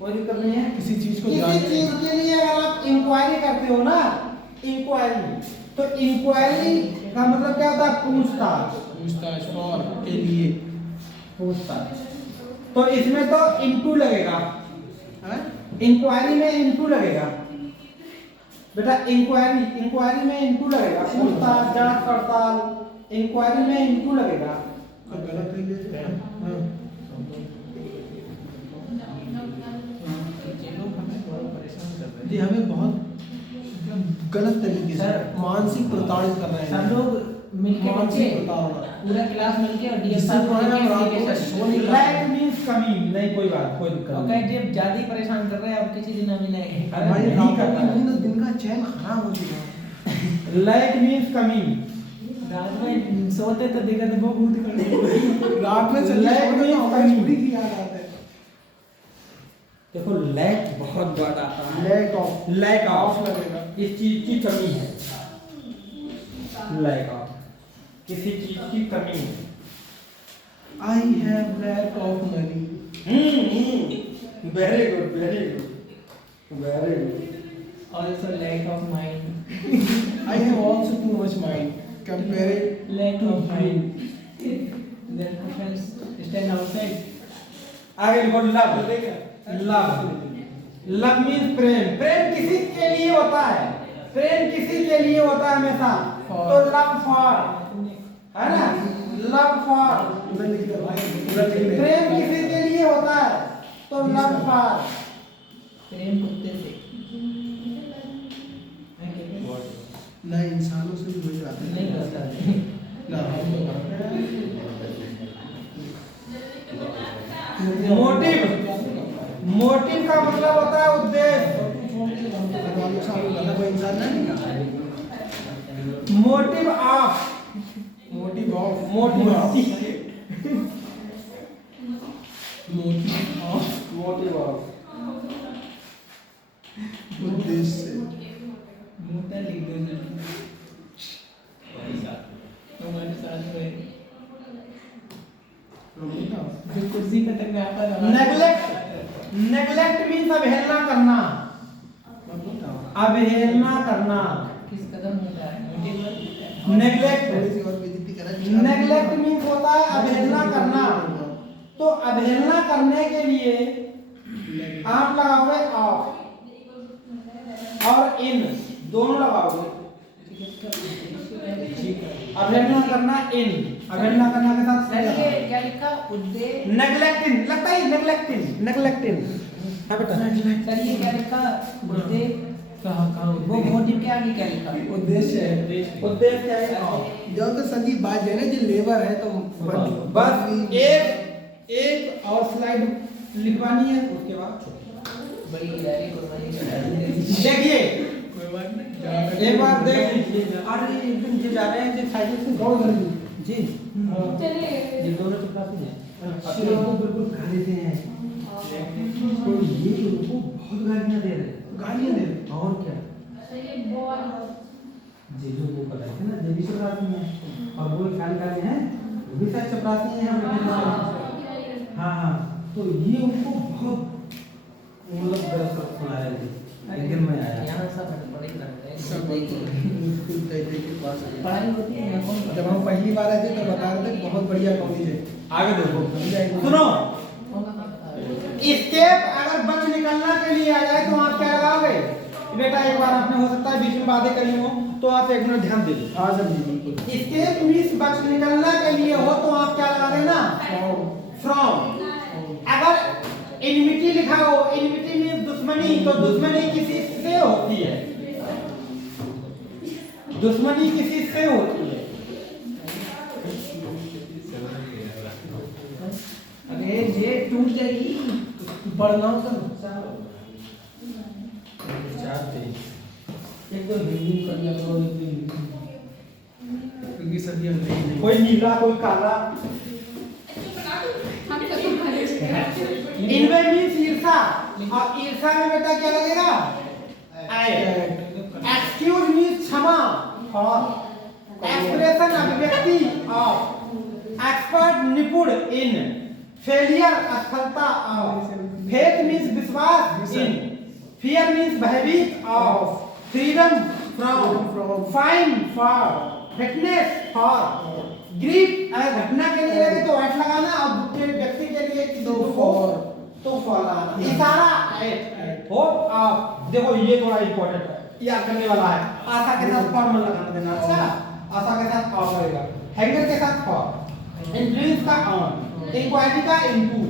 कोई दिक्कत नहीं है। किसी चीज को किसी जानने चीज के लिए अगर आप इंक्वायरी करते हो ना, इंक्वायरी, तो इंक्वायरी का मतलब क्या होता है? पूछताछ। पूछताछ फॉर के लिए। पूछताछ। तो इसमें तो इनटू लगेगा, हैं? इंक्वायरी में इनटू लगेगा बेटा। इंक्वायरी, इंक्वायरी में इनटू लगेगा। पूछताछ, जांच पड़ताल, इंक्वायरी में इनटू लगेगा। तो गलत है ये। हाँ। ये लोग हमें बहुत परेशान कर रहे हैं। जी हमें बहुत गलत तरीके से सर, मानसिक प्रताड़ित कर रहे हैं। सब लोग मिलके मानसिक बच्चे प्रताड़ना। पूरा क्लास मिलके और जिससे DSR जो है ना रात को सो नहीं लैक मींस कमी, नहीं कोई बात, कोई दिक्कत और नहीं। कहे जब ज्यादा ही परेशान कर रहे हैं अब किसी दिन हमें नहीं हमारी नहीं रातों करता की है। नींद दिन का चैन खराब हो चुका है। लैक मींस कमी। रात में सोते तो देखा तो वो भूत कर रात में चलिए लैक सोने में तो हमें कमी। छुट्टी की याद आता है। देखो लैक बहुत बड़ा आता है। लैक ऑफ, लैक ऑफ लगेगा। इस चीज की कमी है। लैक ऑफ, किसी चीज की कमी है। I have lack of money. Very good, very good, very good. also lack of mind I have also too much mind. Compared lack of mind then friends stand outside आगे लिखो love. Love, love means प्रेम। प्रेम किसी के लिए होता है, प्रेम किसी के लिए होता है हमेशा। तो लव फॉर है ना, लव फॉर। पूरा लिख ले भाई, पूरा लिख ले। प्रेम किसी के लिए होता है तो लव फॉर। प्रेम कुत्ते से ना इंसानों से भी वही बात है। नहीं करता ना हम तो मोटिव, मोटिव का मतलब होता है उद्देश्य। इंसान नहीं। Motive of, motive of, motive of, motive of, motive of. उद्देश्य। मुद्दा लिख दो हमारे साथ में जो कुर्सी पे तक आता है नेग्लेक्ट, नेग्लेक्ट मीन्स अवहेलना करना, अवहेलना करना। किस कदम होता है नेग्लेक्ट, थोड़ी सी और बेइज्जती करा। नेग्लेक्ट मीन्स होता है अवहेलना करना। तो अवहेलना करने के लिए आप लगाओगे ऑफ और इन, दोनों लगाओगे। अवहेलना करना इन, अवहेलना करना के साथ सर ये क्या लिखा उद्देश्य नेग्लेक्टिंग, लगता है नेग्लेक्टिंग, नेग्लेक्टिंग है बेटा। सर ये क्या लिखा उद्देश्य कहाँ वो मोटिव के आगे क्या लिखा उद्देश्य है। उद्देश्य क्या है? जो तो सर जी बात है ना जो लेबर है तो बस एक और स्लाइड लिखवानी है, उसके बाद बड़ी तैयारी करवानी चाहिए देखिए कोई बात नहीं। एक बार देख लीजिए। अरे एकदम जो जा रहे हैं जो साइकिल से दौड़ रहे हैं जी, चलिए ये दोनों चुप रहा अपने को बिल्कुल खा लेते हैं। तो ये उनको बहुत गालियाँ दे रहे, गालियाँ दे रहे। और क्या। जीजू को पता है ना, जे भी चपरासी हैं, और वो गाली हैं, वो भी शायद चपरासी हैं हम लोग। हाँ, तो ये उनको बहुत मतलब गलत सुना रहे थे। एक दिन में आया, यहाँ सब बड़े पढ़ाई होती है। जब हम पहली बार आए थे तो बता रहे थे बहुत बढ़िया कॉलेज है। आगे देखो, सुनो, स्टेप अगर बच निकलना के लिए आ जाए तो आप क्या लगाओगे? बेटा एक बार आपने हो सकता है बीच में बातें करी हो, तो आप एक मिनट ध्यान दे दो। हाँ सर जी बिल्कुल। स्टेप मींस बच निकलना के लिए हो तो आप क्या लगा देना? फ्रॉम। अगर एनिमिटी लिखा हो, एनिमिटी मींस दुश्मनी, तो दुश्मनी किसी से होती है, दुश्मनी किसी से होती है। अरे ये टूट जाएगी, पढ़ना हो सर। एक दो हिंदी कर लिया करो, क्योंकि सर जी हम नहीं कोई नीला कोई काला। इनमें मींस ईर्षा, और ईर्षा में बेटा क्या लगेगा? एक्सक्यूज मींस क्षमा, और एक्सप्रेशन अभिव्यक्ति, और एक्सपर्ट निपुण इन, फेलियर असफलता, और फेथ मींस विश्वास इन, फियर मींस भयभीत, और freedom from, fine for, fitness for, grief अगर घटना के लिए लगे तो एट लगाना, और दूसरे व्यक्ति के लिए तो फॉर लगाना। इशारा एट, होप ऑफ। देखो ये थोड़ा इंपॉर्टेंट है, याद करने वाला है। आशा के साथ फॉर मत लगाना देना। अच्छा, आशा के साथ ऑफ रहेगा, हैंगर के साथ फॉर, इन्फ्लुएंस का ऑन, इंक्वायरी का इनटू,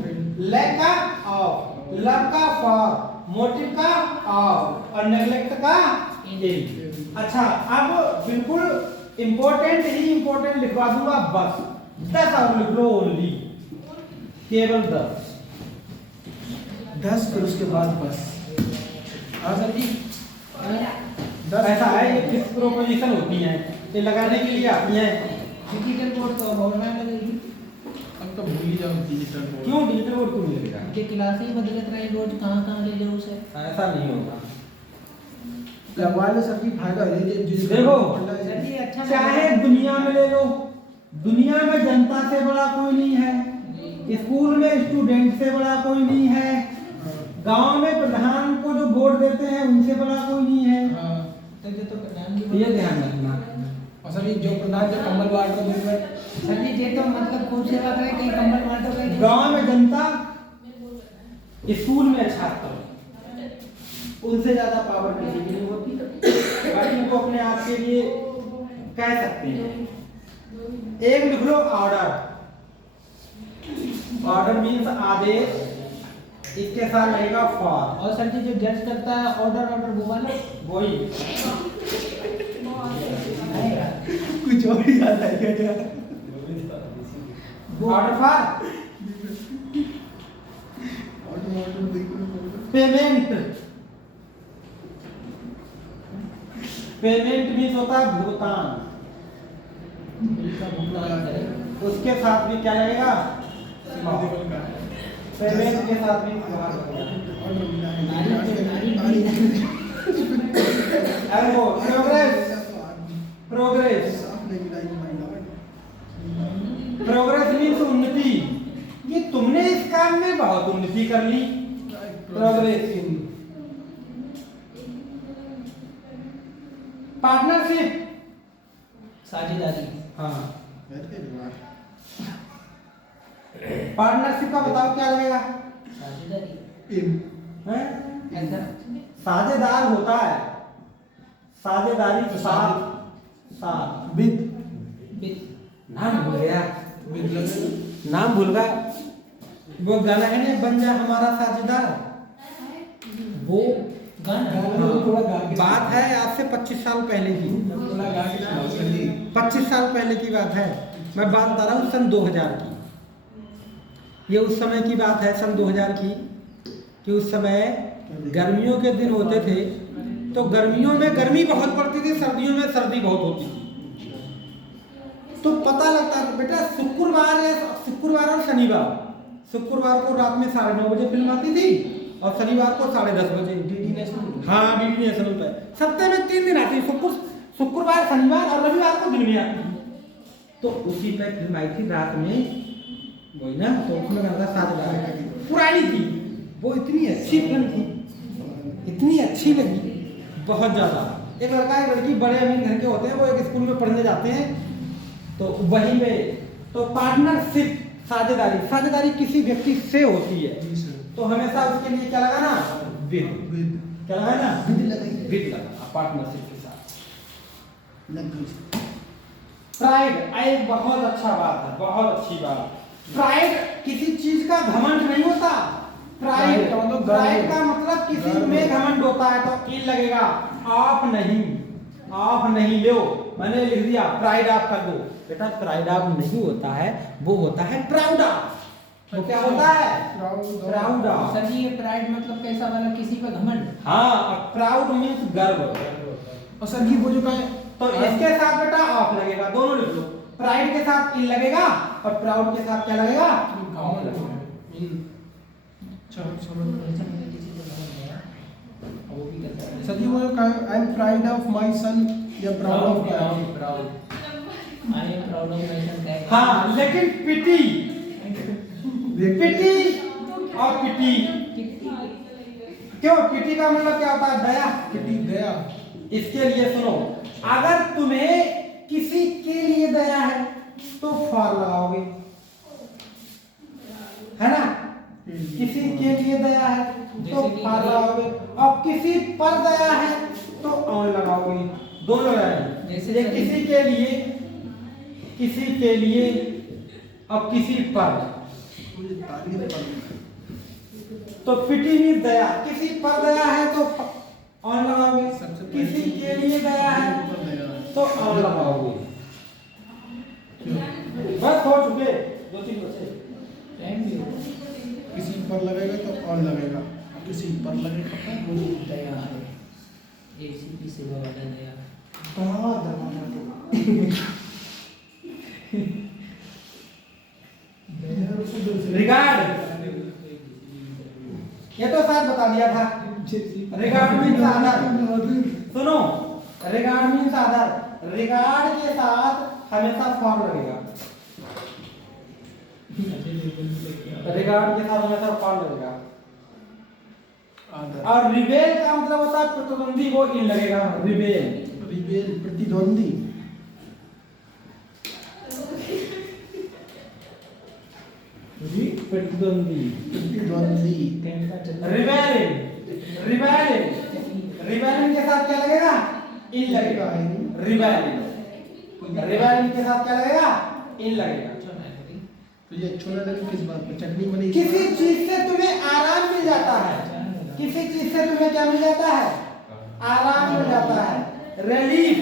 लैक का ऑफ, लव का फॉर, मोटिव का ऑफ, और नेग्लेक्ट का इन। अच्छा, अब बिल्कुल इंपॉर्टेंट ही इंपॉर्टेंट लिखवा दूंगा, बस 10 और लिख लो, ओनली, केवल 10 फिर उसके बाद बस। हाँ सर जी 10 ऐसा है, ये फिक्स प्रोपोजिशन होती हैं, ये लगाने के लिए आती हैं। डिजिटल बोर्ड तो अब ऑनलाइन लगेगी। अब तो भूल ही जाओ डिजिटल बोर्ड। क्यों डिजिटल बोर्ड क्यों मिलेगा? के क्लास ही बदलत रहे, रोज कहाँ ले जाओ उसे। ऐसा नहीं होगा। लगवा लो सर जी, फायदा है। देखो, सर जी अच्छा चाहे दुनिया में ले लो, दुनिया में जनता से बड़ा कोई नहीं है, स्कूल में स्टूडेंट से बड़ा कोई नहीं है, गांव में प्रधान को जो वोट देते हैं उनसे बड़ा कोई नहीं है। तो ये तो प्रधान भी ये ध्यान रखना। और सर जी जो प्रधान जो कम्बल बांट को दिन में सर जी ये तो मतलब खूब सेवा करे, कहीं कंबल बांटो, कहीं गांव में जनता, स्कूल में छात्र, उनसे ज्यादा पावर किसी की नहीं होती। बाकी उनको अपने आप के लिए कह सकते हैं। एक लिख लो ऑर्डर, ऑर्डर मींस आदेश, इसके साथ लगेगा फॉर। और सर जी जो जज करता है ऑर्डर वो वाला वही कुछ और ही याद है क्या? Order for payment, payment means होता है भुगतान, उसके साथ भी क्या लगेगा? पेमेंट के साथ भी अरे वो प्रोग्रेस, प्रोग्रेस, प्रोग्रेस मीन्स उन्नति। ये तुमने इस काम में बहुत उन्नति कर ली, प्रोग्रेस। पार्टनरशिप, साझेदारी। हाँ, पार्टनरशिप का बताओ क्या लगेगा? साझेदारी हैं? ऐसा साझेदार होता है, साझेदारी साथ, साथ विद नाम भूल गया, नाम भूल गया। वो गाना है ना, बन जा हमारा साझेदार, वो गाना थोड़ा गा के बात है आज से 25 साल पहले की, थोड़ा गा के सुनाओ सर जी। 25 साल पहले की बात है। मैं बात बता रहा हूँ सन 2000 की। ये उस समय की बात है, सन 2000 की, कि उस समय गर्मियों के दिन होते थे, तो गर्मियों में गर्मी बहुत पड़ती थी, सर्दियों में सर्दी बहुत होती थी। तो पता लगता है बेटा शुक्रवार और शनिवार, शुक्रवार को रात में 9:30 बजे फिल्म आती थी और शनिवार को 10:30 बजे डीडी नेशनल। हाँ डीडी नेशनल पे सप्ताह में 3 दिन आती है, शुक्रवार शनिवार और रविवार को दिन में आती है। तो उसी पे फिल्म आई थी रात में, वही ना, तो उसमें गाना था साझेदारी, पुरानी थी वो, इतनी अच्छी फिल्म थी, इतनी अच्छी लगी बहुत ज़्यादा। एक लड़का एक लड़की बड़े अमीर घर के होते हैं, वो एक स्कूल में पढ़ने जाते हैं, तो वहीं में तो पार्टनरशिप साझेदारी किसी व्यक्ति से होती है, तो हमेशा उसके लिए क्या लगाना, विद, क्या लगाना, विद लगाना पार्टनरशिप के साथ। प्राइड एक बहुत अच्छा बात है, बहुत अच्छी बात। प्राइड किसी चीज का घमंड नहीं होता, प्राइड का मतलब किसी में घमंड होता है तो इन लगेगा, आप नहीं लो, मैंने लिख दिया प्राइड आप कर दो, बेटा प्राइड आप नहीं होता है, वो होता है प्राउड आप। वो क्या होता है, प्राउड आप। सर जी ये प्राइड मतलब कैसा वाला, किसी पे घमंड? हाँ, प्राउड मीन्स गर्व। और सर जी वो जो कहे तो इसके साथ बेटा आप लगेगा, दोनों लिख लो, प्राइड के साथ इन लगेगा और प्राउड के साथ क्या लगेगा, गाँव लगेगा। सर जी वो I am pride of my son या proud of I am proud of my son. हाँ, लेकिन पिटी और पिटी, क्यों पिटी का मतलब क्या होता है, दया, पिटी दया। इसके लिए सुनो, अगर तुम्हें किसी के लिए दया है तो फॉर लगाओगे, है ना, किसी के लिए दया है तो फॉर लगाओगे, और किसी पर दया है तो ऑन लगाओगे, दोनों लगाएंगे। जैसे किसी के लिए और किसी पर, तो पिटी मीन्स दया, किसी पर दया है तो ऑन लगाओगे, किसी के लिए दया है तो ऑन लगाओगे। बस हो चुके, 2-3 बचे। किसी पर लगेगा तो ऑन लगेगा, किसी पर लगेगा तो मुझे दया है, एसीपी से वाला दया। रिगार्ड, ये तो शायद बता दिया था। रिगार्ड मीन्स आदर, सुनो, रिगार्ड मीन्स आदर, रिगार्ड के साथ हमेशा फॉर लगेगा, रिगार्ड के साथ हमेशा फॉर लगेगा। और रिबेल का मतलब होता है प्रतिद्वंदी, वो इन लगेगा, रिबेल प्रतिद्वंदी। प्रतिद्वंदी, रिबेलिंग के साथ क्या लगेगा, इन लगेगा, रिबेलिंग के साथ क्या लगेगा, इन लगेगा। तो ये छोला लगे किस बात पे, चटनी बनी, किसी चीज से तुम्हें आराम मिल जाता है, किसी चीज से तुम्हें क्या मिल जाता है, आराम मिल जाता है, रिलीफ।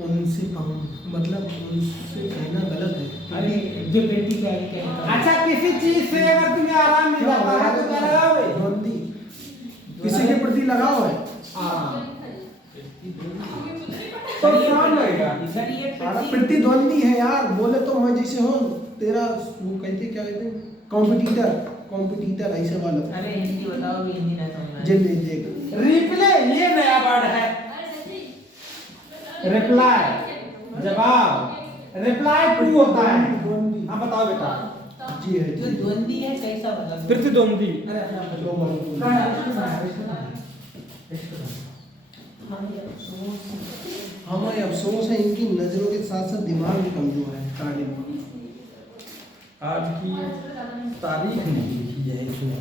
उनसे मतलब उनसे कहना गलत है। अरे जो बेटी का कहना, अच्छा, किसी चीज से अगर तुम्हें आराम मिल जाता है तो क्या लगाओगे, द्वंदी, किसी के प्रति लगाव है, तो कौन लगेगा। सर ये प्रतिद्वंदी है यार, बोले तो मैं जैसे हूँ तेरा, वो कहते क्या कहते हैं, कॉम्पिटिटर ऐसे वाला। अरे हिंदी बताओ, हिंदी ना समझना। जे ले देख रिप्ले, ये नया वर्ड है, रिप्लाई जवाब, रिप्लाई टू होता है। हाँ बताओ बेटा, जी है जो द्वंदी है कैसा मतलब, प्रतिद्वंदी। हमें अफसोस है इनकी नजरों के साथ साथ दिमाग भी कमजोर है। आज की तारीख नहीं लिखी है इसमें,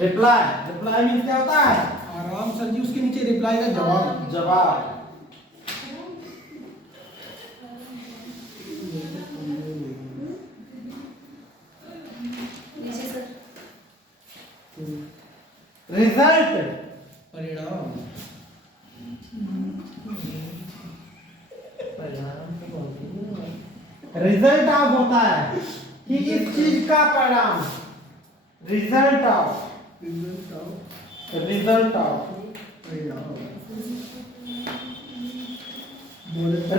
रिप्लाई मीन्स क्या होता है, आराम। सर जी उसके नीचे रिप्लाई का जवाब। रिजल्ट, परिणाम। रिजल्ट ऑफ होता है कि इस चीज का परिणाम, result of result of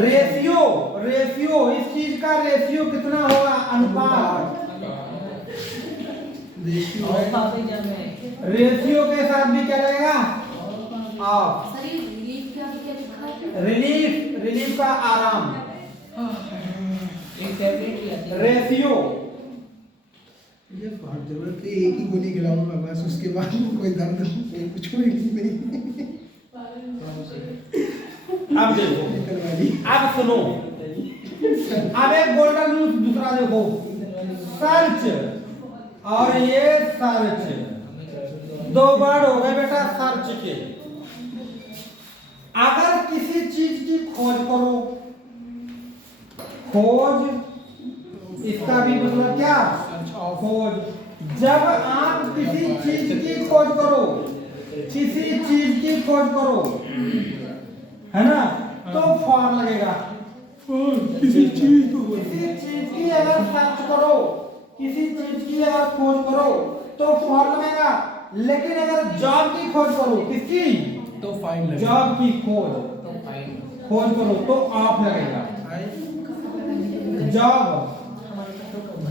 ratio ratio इस चीज का रेशियो कितना होगा अनुपात रेशियो के साथ भी क्या रहेगा ऑफ सर ये रिलीफ क्या लिखा है? रिलीफ रिलीफ का आराम एक टैबलेट लिया था। रेशियो ये बहुत जरूरत है, एक ही गोली खिलाऊंगा बस, उसके बाद कोई दर्द नहीं, कुछ होगी नहीं। अब देखो करवा दी। अब सुनो अब एक गोल्डन रूल दूसरा देखो सर्च और ये सर्च दो वर्ड हो गए बेटा सर्च के अगर किसी चीज की खोज करो खोज इसका भी मतलब क्या खोज जब आप किसी चीज की खोज करो किसी चीज की खोज करो है ना तो फॉर लगेगा किसी चीज की अगर सर्च करो किसी चीज की अगर खोज करो तो फॉर लगेगा लेकिन अगर जॉब की खोज करो किसकी तो फाइन लगेगा। जॉब की खोज करो तो ऑफ लगेगा जॉब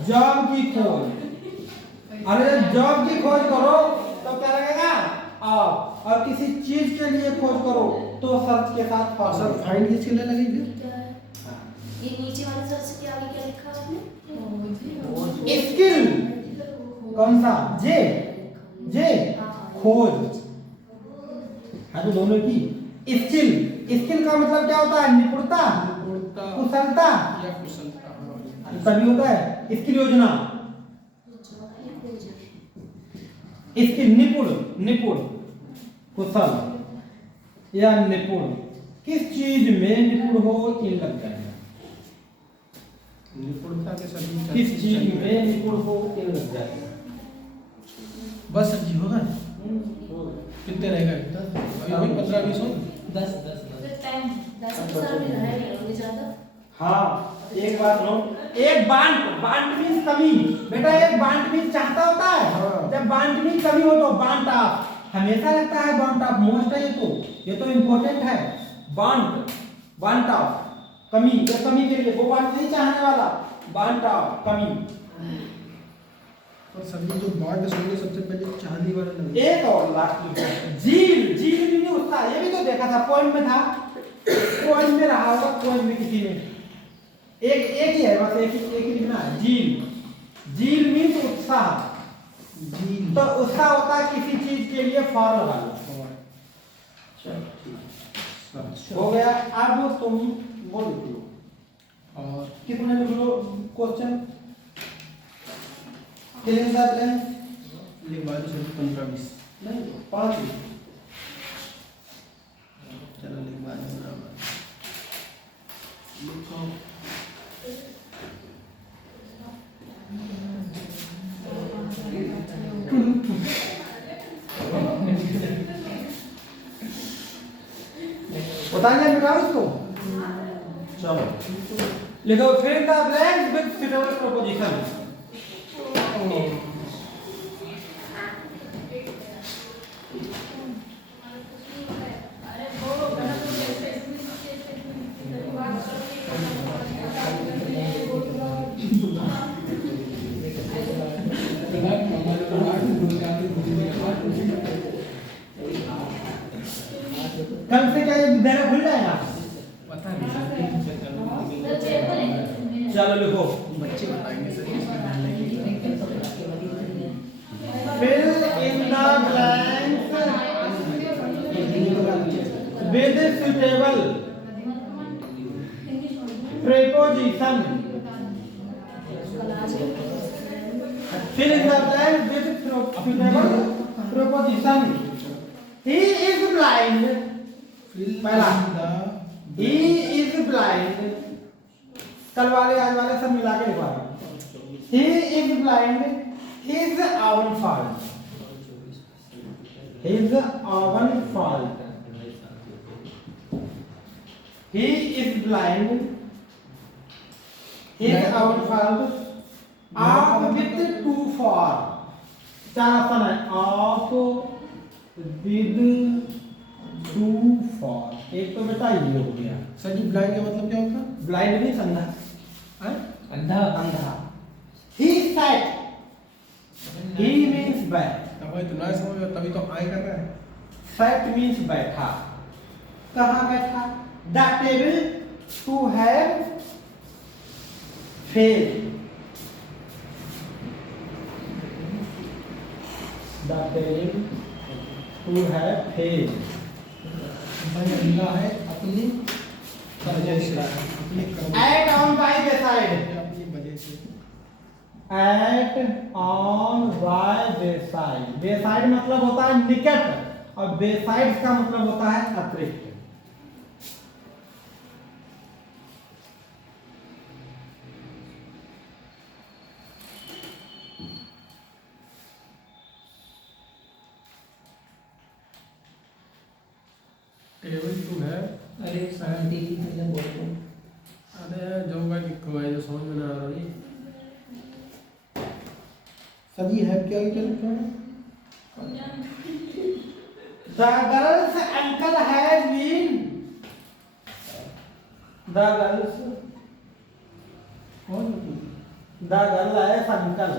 जॉब की खोज अरे जॉब की खोज करो तो क्या लगेगा ऑफ और किसी चीज के लिए खोज करो तो सर्च के साथ फॉर सर फाइन किसके लिए लगेगी? ये नीचे वाले सर से क्या आगे क्या लिखा आपने? स्किल कौन सा जे जे खोज हाँ तो दोनों की स्किल स्किल का मतलब क्या होता है निपुणता कुशलता या कुशलता, हाँ। तभी होता है स्किल योजना स्किल निपुण निपुण कुशल या निपुण किस चीज में निपुण हो ये लग जाएगा निपुणता के सभी किस चीज में निपुण हो ये लग जाएगा बस सर जी होगा कितने रहेगा? अभी 15-20 हो 10 फिर टाइम 10 साल में रहा नहीं होंगे ज्यादा। हाँ एक बात सुनो एक बांट मीन्स कमी बेटा एक बांट मीन्स चाहता होता है हाँ। जब बांट मीन्स कमी हो तो बांट ऑफ हमेशा लगता है बांट ऑफ मोस्ट है ये तो इम्पोर्टेंट है बांट ऑफ कमी या कमी के लिए वो बांट नहीं चाहने वाला बांट ऑफ कमी और सभी जो बांट सुनने सबसे पहले चांदी वाला लगे। एक और लास्ट झील झील भी नहीं उठता ये भी तो देखा था पॉइंट में था पॉइंट में रहा होगा पॉइंट में किसी ने एक ही है बस एक ही लिखना है झील मीन्स उत्साह झील तो उत्साह होता है किसी चीज के लिए फॉर लगा लो हो गया अब तुम बोल दो और कितने लिख लो क्वेश्चन कितने साथ लें लिखवा दो सर 15-20 नहीं 5 चलो लिखवा दो बराबर लिखो बताइए मिटाओ इसको चलो लिखो फिर the blanks with suitable proposition कल से क्या ये विद्यालय खुल जाएगा पता नहीं सर चलो लिखो बच्चे बताएंगे सर इसमें ध्यान लगेगा। fill in the blanks with suitable preposition fill in the blanks with suitable preposition he is blind पहला he is blind कल वाले आज वाले सब मिला के लिखवा रहा हूं he is blind his own fault his own fault he is blind his own fault off with two for चार ऑप्शन है off विद टू फॉर। एक तो बेटा ये हो गया। सर जी ब्लाइंड का मतलब क्या होता है? ब्लाइंड मीन्स अंधा। हैं? अंधा अंधा। ही सैट, ही मीन्स बैठ। तब भाई तो ना समझ में, तभी तो आए कर रहा है। सैट मीन्स बैठा। कहाँ बैठा? The table to have fail. The table to have fail. भाई अंधा है अपनी वजह से, अपनी कर्म at on by the side. अपनी वजह से। At on by beside. Beside मतलब होता है निकट और बेसाइड का मतलब होता है अतिरिक्त। टेबल टू है। अरे शांति की मतलब बोलते हैं। अरे जो भाई लिखो है जो समझ में ना आ रही। सभी है क्या लिखा है? The girl's uncle has been. The girl's. कौन? The girl has uncle.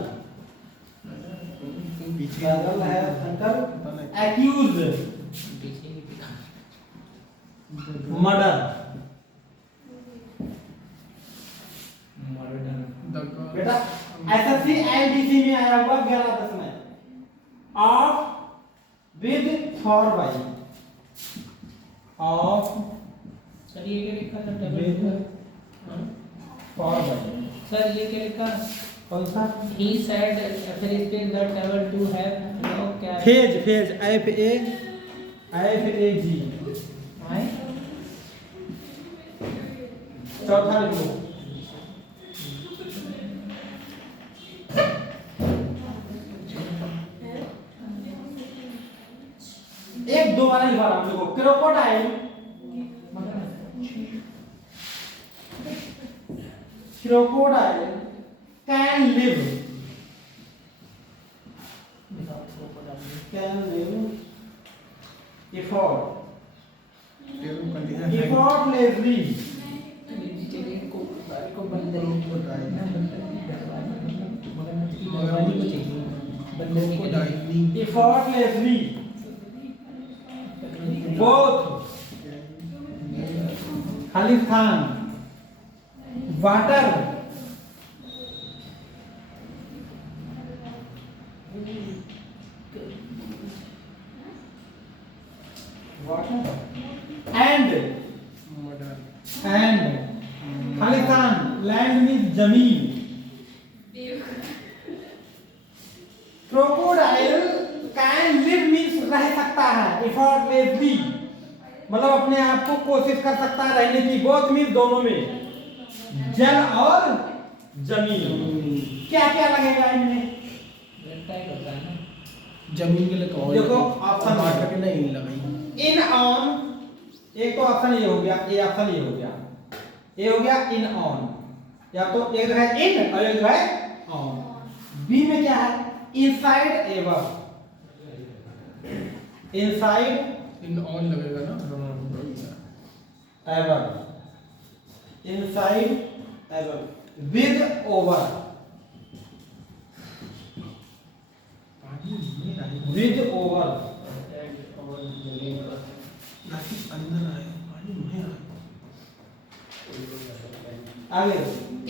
पीछे The girl has uncle पता नहीं। accused पीछे ही दिखा। murder. बेटा एसएससी एलडीसी में आया हुआ 11 में of with for by of sir ये क्या लिखा था टेबल विद पर? For by. सर ये क्या लिखा? कौन सा? He said after speaking the table to have no क्या? फेज फेज FAG आए? चौथा लिखो। एक दो वाला लिखा हम लोगों क्रोकोडाइल कैन लिव effortlessly को बंदर को चाहिए बंदर को चाहिए effortlessly both Khalid Khan water and Khalid Khan land means जमीन क्रोकोडाइल कैन लिव मीन्स रह सकता है effortlessly मतलब अपने आप को कोशिश कर सकता है रहने की बोथ मीन्स दोनों में जल और जमीन क्या क्या लगेगा इनमें होता है ना जमीन के लिए कौन? देखो ऑप्शन वाटर के नहीं लगाई। इन ऑन एक तो ऑप्शन ये हो गया ए ऑप्शन ये हो गया ए हो गया इन ऑन या तो एक है इन और एक है ऑन। बी में क्या है inside ever inside in on लगेगा ना? Ever inside ever with over with over अंदर आए पानी में आगे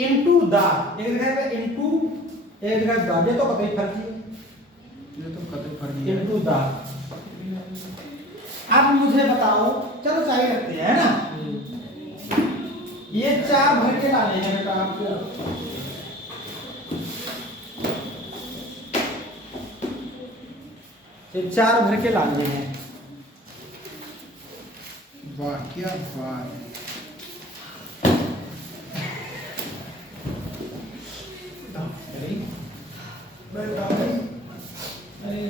इनटू द एक जगह पे इनटू एक जगह द ये तो कतई फर्जी है ये तो कतई फर्जी है। Into the. अब मुझे बताओ चलो चाय रखते हैं ना ये चार भर के लाने हैं बेटा आपको ये चार भर के लाने हैं। वाह क्या बात है। अरे